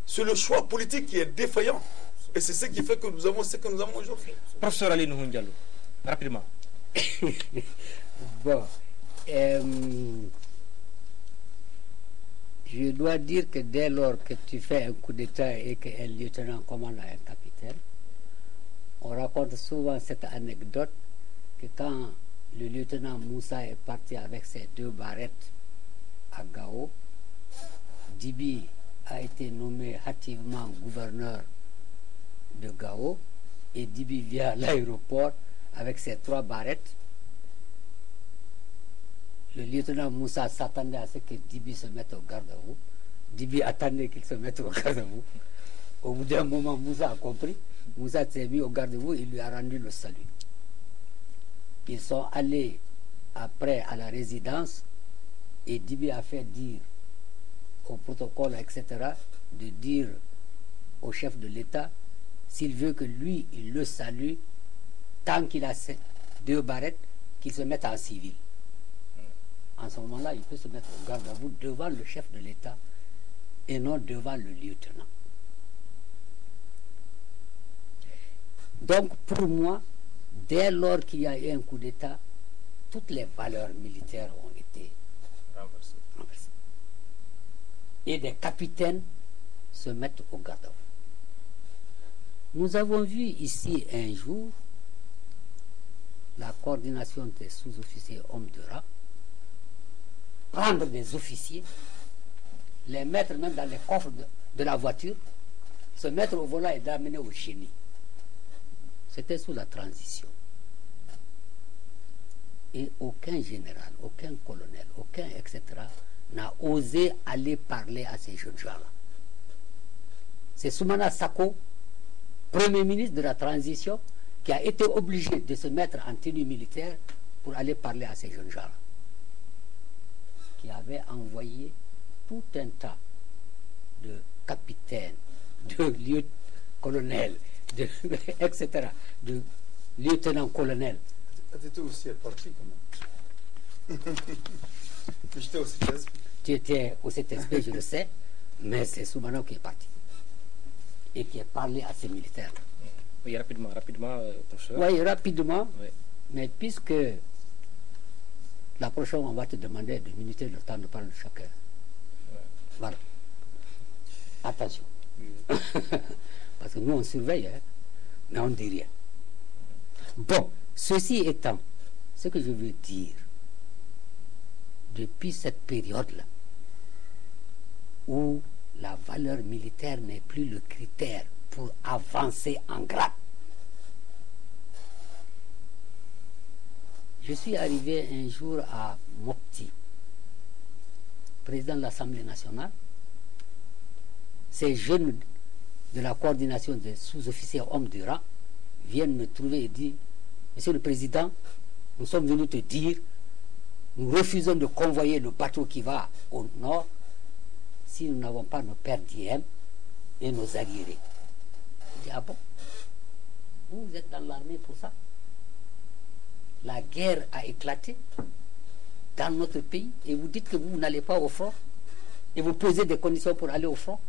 C'est le choix politique qui est défaillant. Et c'est ce qui fait que nous avons ce que nous avons aujourd'hui. Professeur Ali Nuhun Diallo, rapidement. Bon. Je dois dire que dès lors que tu fais un coup d'État et qu'un lieutenant commande à un capitaine, on raconte souvent cette anecdote que quand le lieutenant Moussa est parti avec ses 2 barrettes à Gao, Dibi a été nommé hâtivement gouverneur de Gao et Dibi vient à l'aéroport avec ses 3 barrettes. Le lieutenant Moussa s'attendait à ce que Dibi se mette au garde-à-vous. Dibi attendait qu'il se mette au garde-à-vous. Au bout d'un moment, Moussa a compris. Moussa s'est mis au garde-à-vous et lui a rendu le salut. Ils sont allés après à la résidence et Dibi a fait dire au protocole, etc., de dire au chef de l'État, s'il veut que lui, il le salue, tant qu'il a 2 barrettes, qu'il se mette en civil. En ce moment-là, il peut se mettre au garde-à-vous devant le chef de l'État et non devant le lieutenant. Donc, pour moi, dès lors qu'il y a eu un coup d'État, toutes les valeurs militaires ont été renversées. Et des capitaines se mettent au garde-à-vous. Nous avons vu ici un jour la coordination des sous-officiers hommes de rang prendre des officiers, les mettre même dans les coffres de la voiture, se mettre au volant et l'amener au génie. C'était sous la transition. Et aucun général, aucun colonel, aucun etc. n'a osé aller parler à ces jeunes gens-là. C'est Soumana Sako, Premier ministre de la transition, qui a été obligé de se mettre en tenue militaire pour aller parler à ces jeunes gens, qui avait envoyé tout un tas de capitaines, de lieutenants-colonels, etc., de lieutenants-colonels. Tu étais aussi parti quand même. J'étais au CTSP. Tu étais au CTSP, je le sais, mais c'est Soumana qui est parti et qui a parlé à ces militaires. Oui, rapidement, professeur. Oui, rapidement, Oui. mais puisque la prochaine, on va te demander de minuter le temps de parler de chacun. Voilà. Attention. Parce que nous, on surveille, hein, mais on ne dit rien. Bon, ceci étant, ce que je veux dire, depuis cette période-là, où la valeur militaire n'est plus le critère pour avancer en grade, je suis arrivé un jour à Mopti, président de l'Assemblée nationale. Ces jeunes de la coordination des sous-officiers hommes du rang viennent me trouver et disent: Monsieur le Président, nous sommes venus te dire, nous refusons de convoyer le bateau qui va au nord si nous n'avons pas nos pères diem et nos arriérés. Je dis: ah bon? Vous êtes dans l'armée pour ça? La guerre a éclaté dans notre pays et vous dites que vous n'allez pas au front et vous posez des conditions pour aller au front.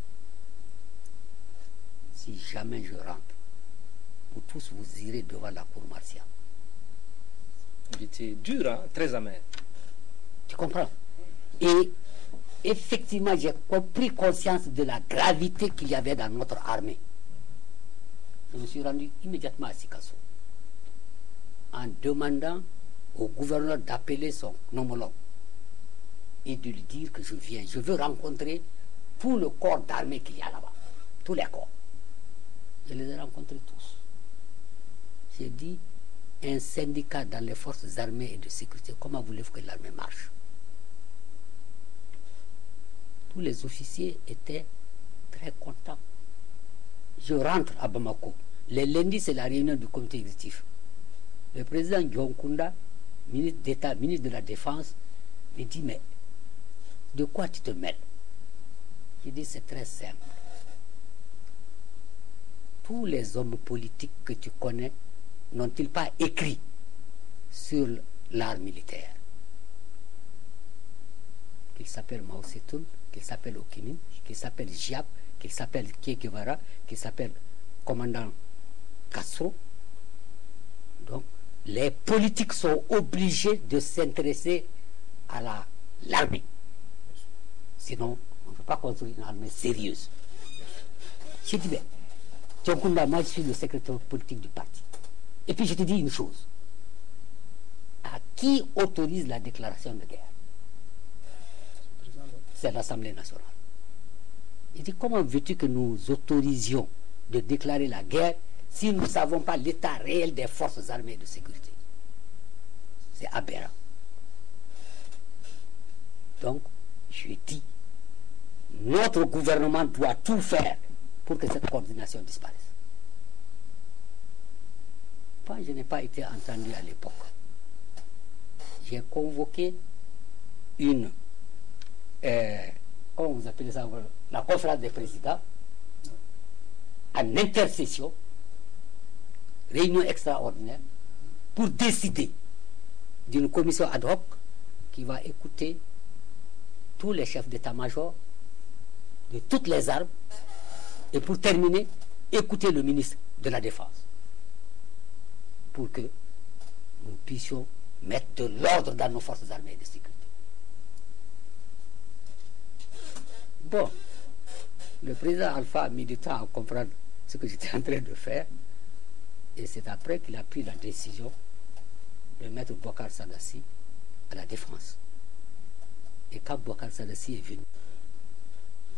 Si jamais je rentre, vous tous vous irez devant la cour martiale. Il était dur, hein, très amer. Tu comprends? Et effectivement, j'ai pris conscience de la gravité qu'il y avait dans notre armée. Je me suis rendu immédiatement à Sikasso en demandant au gouverneur d'appeler son homologue et de lui dire que je viens. Je veux rencontrer tout le corps d'armée qu'il y a là-bas, tous les corps. Je les ai rencontrés tous. J'ai dit: un syndicat dans les forces armées et de sécurité, comment voulez-vous que l'armée marche? Tous les officiers étaient très contents. Je rentre à Bamako. Les lundis, c'est la réunion du comité exécutif. Le président Guillaume Kounda, ministre d'État, ministre de la Défense, me dit: mais de quoi tu te mêles? Je dis: c'est très simple. Tous les hommes politiques que tu connais n'ont-ils pas écrit sur l'art militaire? Qu'il s'appelle Mao Tse-tung, qu'il s'appelle Ho Chi Minh, qu'il s'appelle Giap, qu'il s'appelle Che Guevara, qu'il s'appelle commandant Castro. Donc, les politiques sont obligés de s'intéresser à l'armée. Sinon, on ne peut pas construire une armée sérieuse. Je dis: bien, Tchonkunda, moi je suis le secrétaire politique du parti. Et puis je te dis une chose. À qui autorise la déclaration de guerre? C'est l'Assemblée nationale. Il dit: comment veux-tu que nous autorisions de déclarer la guerre si nous ne savons pas l'état réel des forces armées et de sécurité? C'est aberrant. Donc, je dis, notre gouvernement doit tout faire pour que cette coordination disparaisse. Moi, je n'ai pas été entendu à l'époque. J'ai convoqué une, comment vous appelez ça, la conférence des présidents, en intercession, réunion extraordinaire, pour décider d'une commission ad hoc qui va écouter tous les chefs d'état-major de toutes les armes et pour terminer, écouter le ministre de la Défense pour que nous puissions mettre de l'ordre dans nos forces armées et de sécurité. Bon, le président Alpha a mis du temps à comprendre ce que j'étais en train de faire et c'est après qu'il a pris la décision de mettre Boubacar Sadassi à la défense. Et quand Boubacar Sadassi est venu,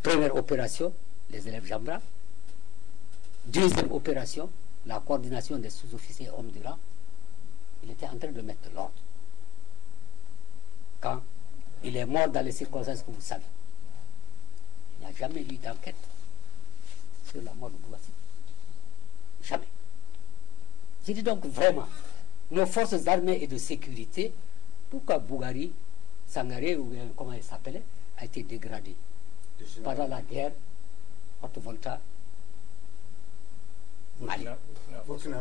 première opération, les élèves Jambra. Deuxième opération, la coordination des sous-officiers hommes du rang. Il était en train de mettre de l'ordre. Quand il est mort dans les circonstances que vous savez, il n'y a jamais eu d'enquête. sur la mort de Boubacar. Jamais. Je dis donc vraiment, nos forces armées et de sécurité, pourquoi Bougari, Sangaré, ou bien comment il s'appelait, a été dégradé pendant la guerre Haute-Volta Mali. Burkina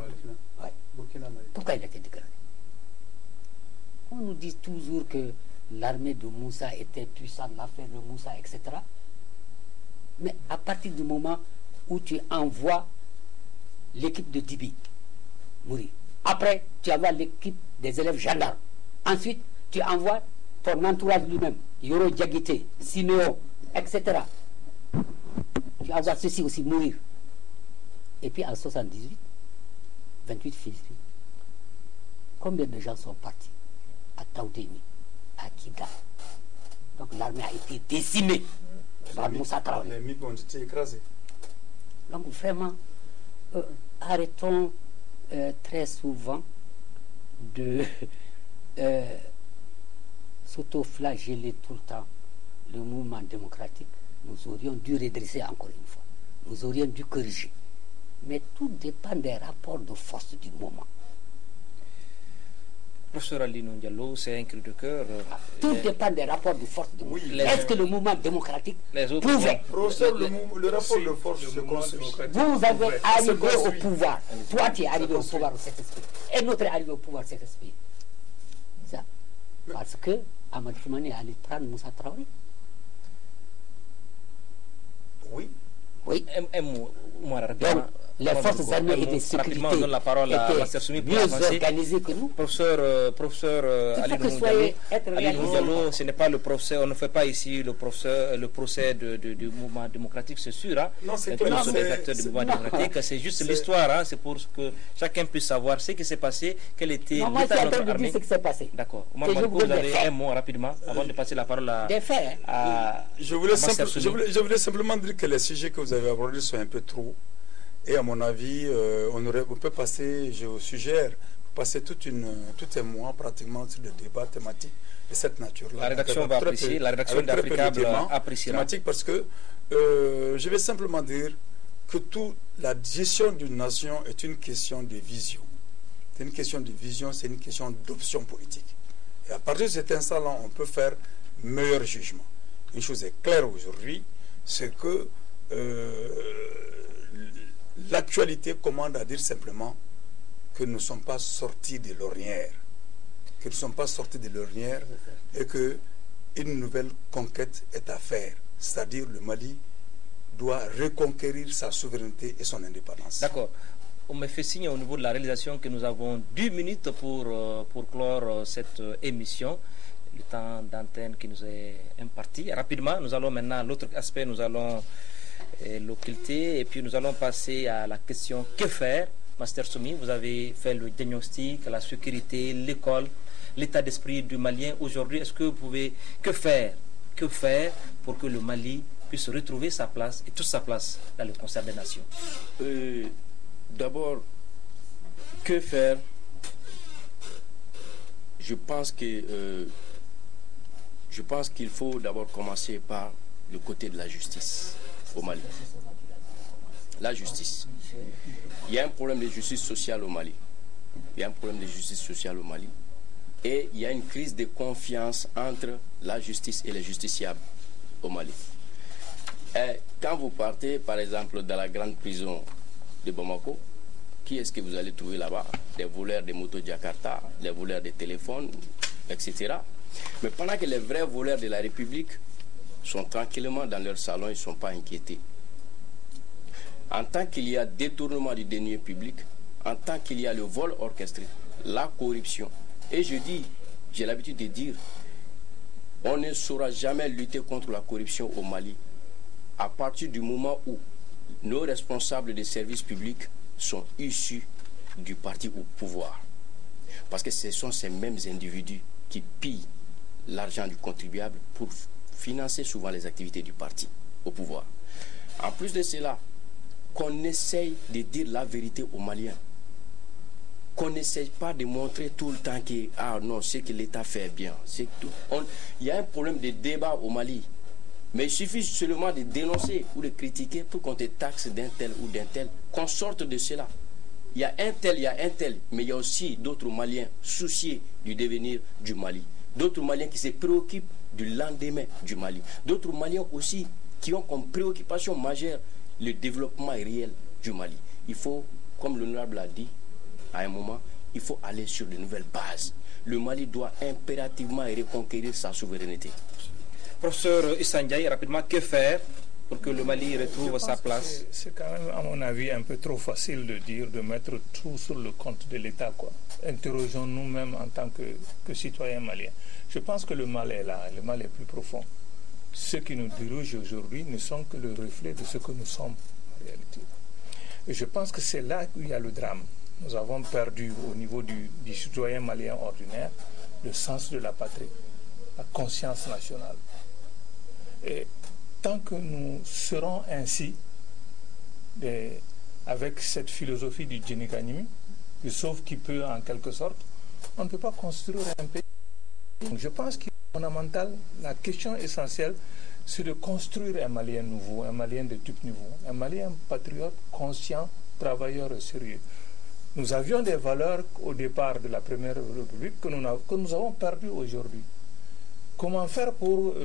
Mali. Pourquoi il a été dégradé? On nous dit toujours que l'armée de Moussa était puissante, l'affaire de Moussa, etc. Mais à partir du moment où tu envoies l'équipe de Dibi mourir, après tu envoies l'équipe des élèves gendarmes, ensuite tu envoies ton entourage lui-même, Yoro Diagité, Siméon, etc. Tu envoies ceci aussi mourir. Et puis en 78, 28 février, combien de gens sont partis à Taoudémi, à Kida? Donc l'armée a été décimée par Moussa Traoré. Les MIP ont été écrasés. Donc vraiment, arrêtons très souvent de s'auto-flageller tout le temps le mouvement démocratique. Nous aurions dû redresser encore une fois. Nous aurions dû corriger. Mais tout dépend des rapports de force du moment. Professeur Alino Diallo, c'est un cri de cœur. Tout dépend des rapports de force du moment. Oui, est-ce que le mouvement démocratique pouvait? Professeur, le rapport de force se construit. Vous avez arrivé au pouvoir. Toi, tu es arrivé au pouvoir au Saint-Esprit. Et l'autre est arrivé au pouvoir au Saint-Esprit. Ça. Parce que Amadou Toumani est allé prendre Moussa Traoré. Oui. Oui. Donc, les forces armées et de sécurité donne la parole à étaient mieux organisées que nous. Professeur Ali Diallo, ce n'est pas le professeur, on ne fait pas ici le procès du mouvement démocratique, c'est sûr. Hein, non, c'est que nous sommes des acteurs du mouvement démocratique, c'est juste l'histoire, hein, c'est pour que chacun puisse savoir ce qui s'est passé, quel était l'état de notre armée. Moi, je suis en train de dire ce qui s'est passé. D'accord. Vous avez un mot rapidement, avant de passer la parole à... Des faits. Je voulais simplement dire que les sujets que vous avez abordés sont un peu trop. Et à mon avis, on peut passer, je vous suggère, passer tout un mois pratiquement sur des débats thématiques de cette nature-là. La rédaction va apprécier, la rédaction d'Apricable appréciera. Parce que je vais simplement dire que la gestion d'une nation est une question de vision. C'est une question de vision, c'est une question d'option politique. Et à partir de cet instant-là, on peut faire meilleur jugement. Une chose est claire aujourd'hui, c'est que l'actualité commande à dire simplement que nous ne sommes pas sortis de l'ornière. Que nous ne sommes pas sortis de l'ornière et qu'une nouvelle conquête est à faire. C'est-à-dire le Mali doit reconquérir sa souveraineté et son indépendance. D'accord. On me fait signe au niveau de la réalisation que nous avons 10 minutes pour clore cette émission. Le temps d'antenne qui nous est imparti. Rapidement, nous allons maintenant à l'autre aspect, nous allons l'occulter et puis nous allons passer à la question que faire. Master Soumi, vous avez fait le diagnostic, la sécurité, l'école, l'état d'esprit du Malien. Aujourd'hui, est-ce que vous pouvez que faire pour que le Mali puisse retrouver sa place et toute sa place dans le concert des nations? D'abord, que faire? Je pense qu'il faut d'abord commencer par le côté de la justice au Mali. La justice. Il y a un problème de justice sociale au Mali. Et il y a une crise de confiance entre la justice et les justiciables au Mali. Et quand vous partez, par exemple, dans la grande prison de Bamako, qui est-ce que vous allez trouver là-bas? Des voleurs de motos Jakarta, des voleurs de téléphones, etc. Mais pendant que les vrais voleurs de la République sont tranquillement dans leur salon, ils ne sont pas inquiétés. En tant qu'il y a détournement du denier public, en tant qu'il y a le vol orchestré, la corruption, et j'ai l'habitude de dire, on ne saura jamais lutter contre la corruption au Mali à partir du moment où nos responsables des services publics sont issus du parti au pouvoir. Parce que ce sont ces mêmes individus qui pillent l'argent du contribuable pour financer souvent les activités du parti au pouvoir. En plus de cela, qu'on essaye de dire la vérité aux Maliens. Qu'on n'essaye pas de montrer tout le temps que, ah non, c'est que l'État fait bien. Il y a un problème de débat au Mali. Mais il suffit seulement de dénoncer ou de critiquer pour qu'on te taxe d'un tel ou d'un tel, qu'on sorte de cela. Il y a un tel, mais il y a aussi d'autres Maliens souciés du devenir du Mali. D'autres Maliens qui se préoccupent du lendemain du Mali. D'autres Maliens aussi qui ont comme préoccupation majeure le développement réel du Mali. Il faut, comme l'honorable a dit à un moment, il faut aller sur de nouvelles bases. Le Mali doit impérativement reconquérir sa souveraineté. Professeur Issa Ndiaye, rapidement, que faire pour que le Mali retrouve sa place? C'est quand même, à mon avis, un peu trop facile de dire, de mettre tout sur le compte de l'État, quoi. Interrogeons nous-mêmes en tant que citoyens maliens. Je pense que le mal est là, le mal est plus profond. Ceux qui nous dirigent aujourd'hui ne sont que le reflet de ce que nous sommes en réalité. Et je pense que c'est là où il y a le drame. Nous avons perdu au niveau du citoyen malien ordinaire le sens de la patrie, la conscience nationale. Et tant que nous serons ainsi, avec cette philosophie du Djinnikanimi, du sauve qui peut en quelque sorte, on ne peut pas construire un pays. Donc je pense qu'il est fondamental, la question essentielle, c'est de construire un Malien nouveau, un Malien de type nouveau, un Malien patriote, conscient, travailleur et sérieux. Nous avions des valeurs au départ de la Première République que nous avons perdues aujourd'hui. Comment faire pour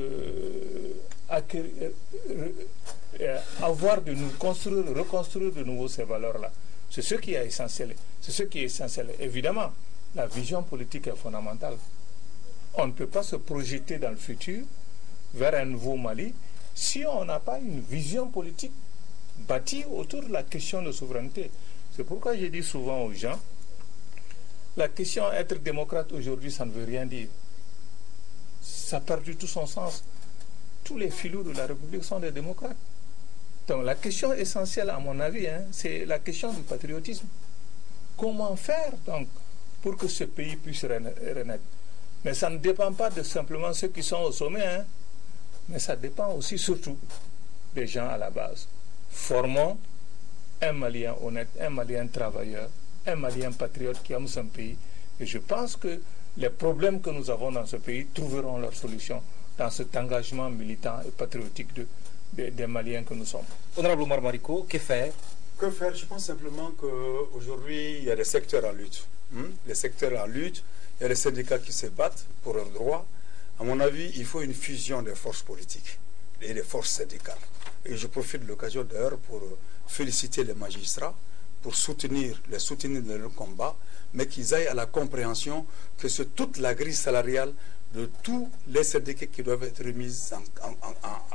reconstruire de nouveau ces valeurs-là? C'est ce qui est essentiel. C'est ce qui est essentiel. Évidemment, la vision politique est fondamentale. On ne peut pas se projeter dans le futur vers un nouveau Mali si on n'a pas une vision politique bâtie autour de la question de souveraineté. C'est pourquoi je dis souvent aux gens, la question être démocrate aujourd'hui, ça ne veut rien dire. Ça a perdu tout son sens. Tous les filous de la République sont des démocrates. Donc la question essentielle, à mon avis, c'est la question du patriotisme. Comment faire donc pour que ce pays puisse renaître? Mais ça ne dépend pas de simplement ceux qui sont au sommet, mais ça dépend aussi surtout des gens à la base. Formons un Malien honnête, un Malien travailleur, un Malien patriote qui aime son pays. Et je pense que les problèmes que nous avons dans ce pays trouveront leur solution dans cet engagement militant et patriotique des Maliens que nous sommes. Honorable Omar Mariko, que faire? Que faire? Je pense simplement qu'aujourd'hui, il y a des secteurs en lutte. Les secteurs en lutte, il y a les syndicats qui se battent pour leurs droits. À mon avis, il faut une fusion des forces politiques et des forces syndicales. Et je profite de l'occasion d'ailleurs pour féliciter les magistrats, pour les soutenir dans leur combat, mais qu'ils aillent à la compréhension que c'est toute la grille salariale de tous les syndicats qui doivent être remise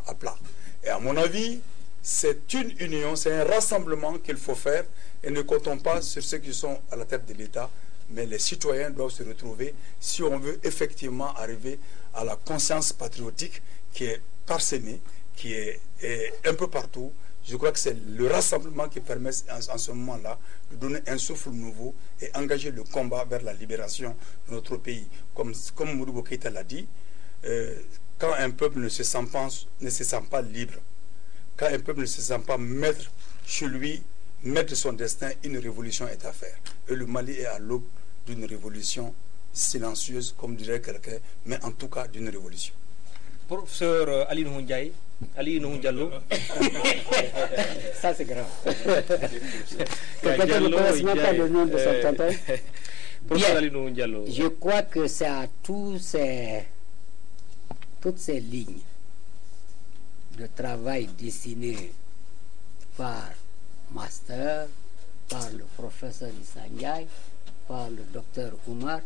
à plat. Et à mon avis, c'est une union, c'est un rassemblement qu'il faut faire et ne comptons pas sur ceux qui sont à la tête de l'État, mais les citoyens doivent se retrouver si on veut effectivement arriver à la conscience patriotique qui est parsemée, qui est un peu partout. Je crois que c'est le rassemblement qui permet en ce moment-là de donner un souffle nouveau et engager le combat vers la libération de notre pays. Comme Modibo Keïta l'a dit, quand un peuple ne se sent pas libre, quand un peuple ne se sent pas maître chez lui, maître de son destin, une révolution est à faire. Et le Mali est à l'aube d'une révolution silencieuse, comme dirait quelqu'un, mais en tout cas d'une révolution. Professeur Ali Ndiaye, Ali Diallo. Ça c'est grave. Peut-être ne connaissent même pas le nom de son tonton. Bien, je crois que c'est à toutes ces lignes de travail dessinées par Master, par le professeur Issa Ndiaye, par le docteur Oumar,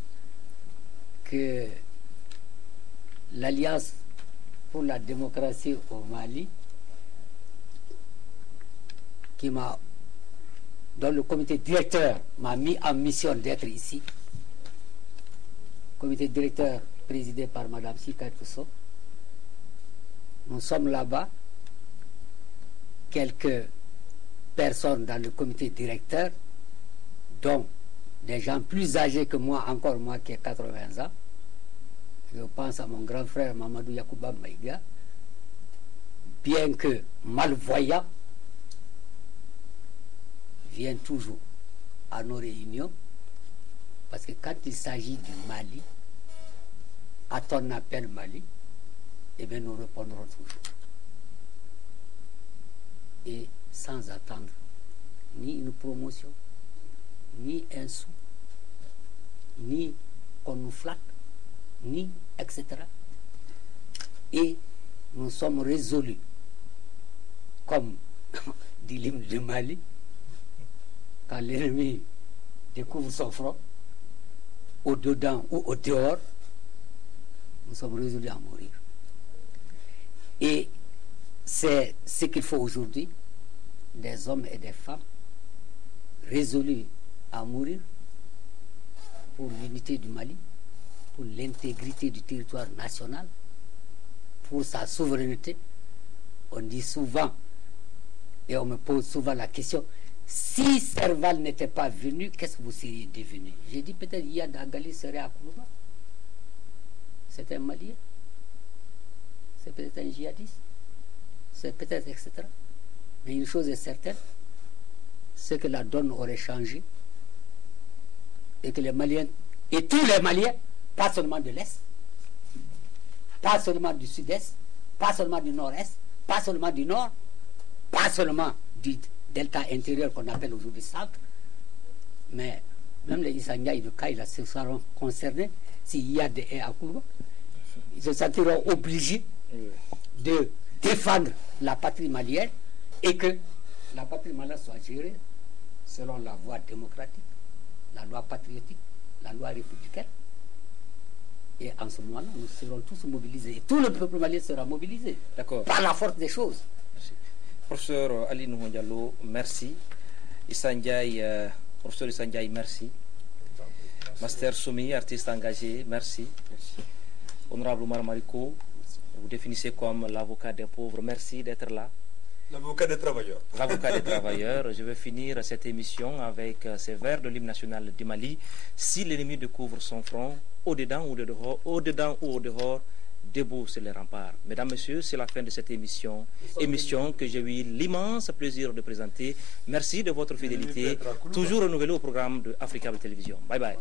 que l'Alliance pour la démocratie au Mali, dont le comité directeur m'a mis en mission d'être ici, comité directeur présidé par Mme Sika Tousso. Nous sommes là-bas, quelques personnes dans le comité directeur, dont des gens plus âgés que moi, encore moi qui ai 80 ans. Je pense à mon grand frère Mamadou Yakouba Maïga, bien que malvoyant, vient toujours à nos réunions, parce que quand il s'agit du Mali, à ton appel Mali, eh bien nous répondrons toujours. et sans attendre ni une promotion, ni un sou, ni qu'on nous flatte, ni etc. Et nous sommes résolus, comme dit l'hymne de Mali, quand l'ennemi découvre son front, au-dedans ou au dehors, nous sommes résolus à mourir. Et c'est ce qu'il faut aujourd'hui, des hommes et des femmes résolus à mourir pour l'unité du Mali, pour l'intégrité du territoire national, pour sa souveraineté. On dit souvent, et on me pose souvent la question, si Serval n'était pas venu, qu'est-ce que vous seriez devenu? J'ai dit peut-être Yad Agali serait à Kourouba. C'est un Malien. C'est peut-être un djihadiste. C'est peut-être etc. Mais une chose est certaine, c'est que la donne aurait changé et que les Maliens, et tous les Maliens, pas seulement de l'Est, pas seulement du Sud-Est, pas seulement du Nord-Est, pas seulement du Nord, pas seulement du delta intérieur qu'on appelle aujourd'hui centre, mais même les Issandia et le Kaïla se seront concernés s'il y a des haies à Kourouba. Ils se sentiront obligés de défendre la patrie malienne et que la patrie malienne soit gérée selon la voie démocratique, la loi patriotique, la loi républicaine. Et en ce moment-là, nous serons tous mobilisés. Et tout le peuple malien sera mobilisé par la force des choses. Merci. Professeur Ali Nuhu Diallo, merci. Professeur Issa Ndiaye, merci. Master Soumi, artiste engagé, merci. Honorable Omar Mariko, vous définissez comme l'avocat des pauvres. Merci d'être là. L'avocat des travailleurs. L'avocat des travailleurs. Je vais finir cette émission avec ces vers de l'hymne national du Mali. Si l'ennemi découvre son front, au-dedans ou au dehors, debout sur les remparts. Mesdames, Messieurs, c'est la fin de cette émission que j'ai eu l'immense plaisir de présenter. Merci de votre fidélité, toujours renouvelée au programme de Africa Télévision. Bye bye.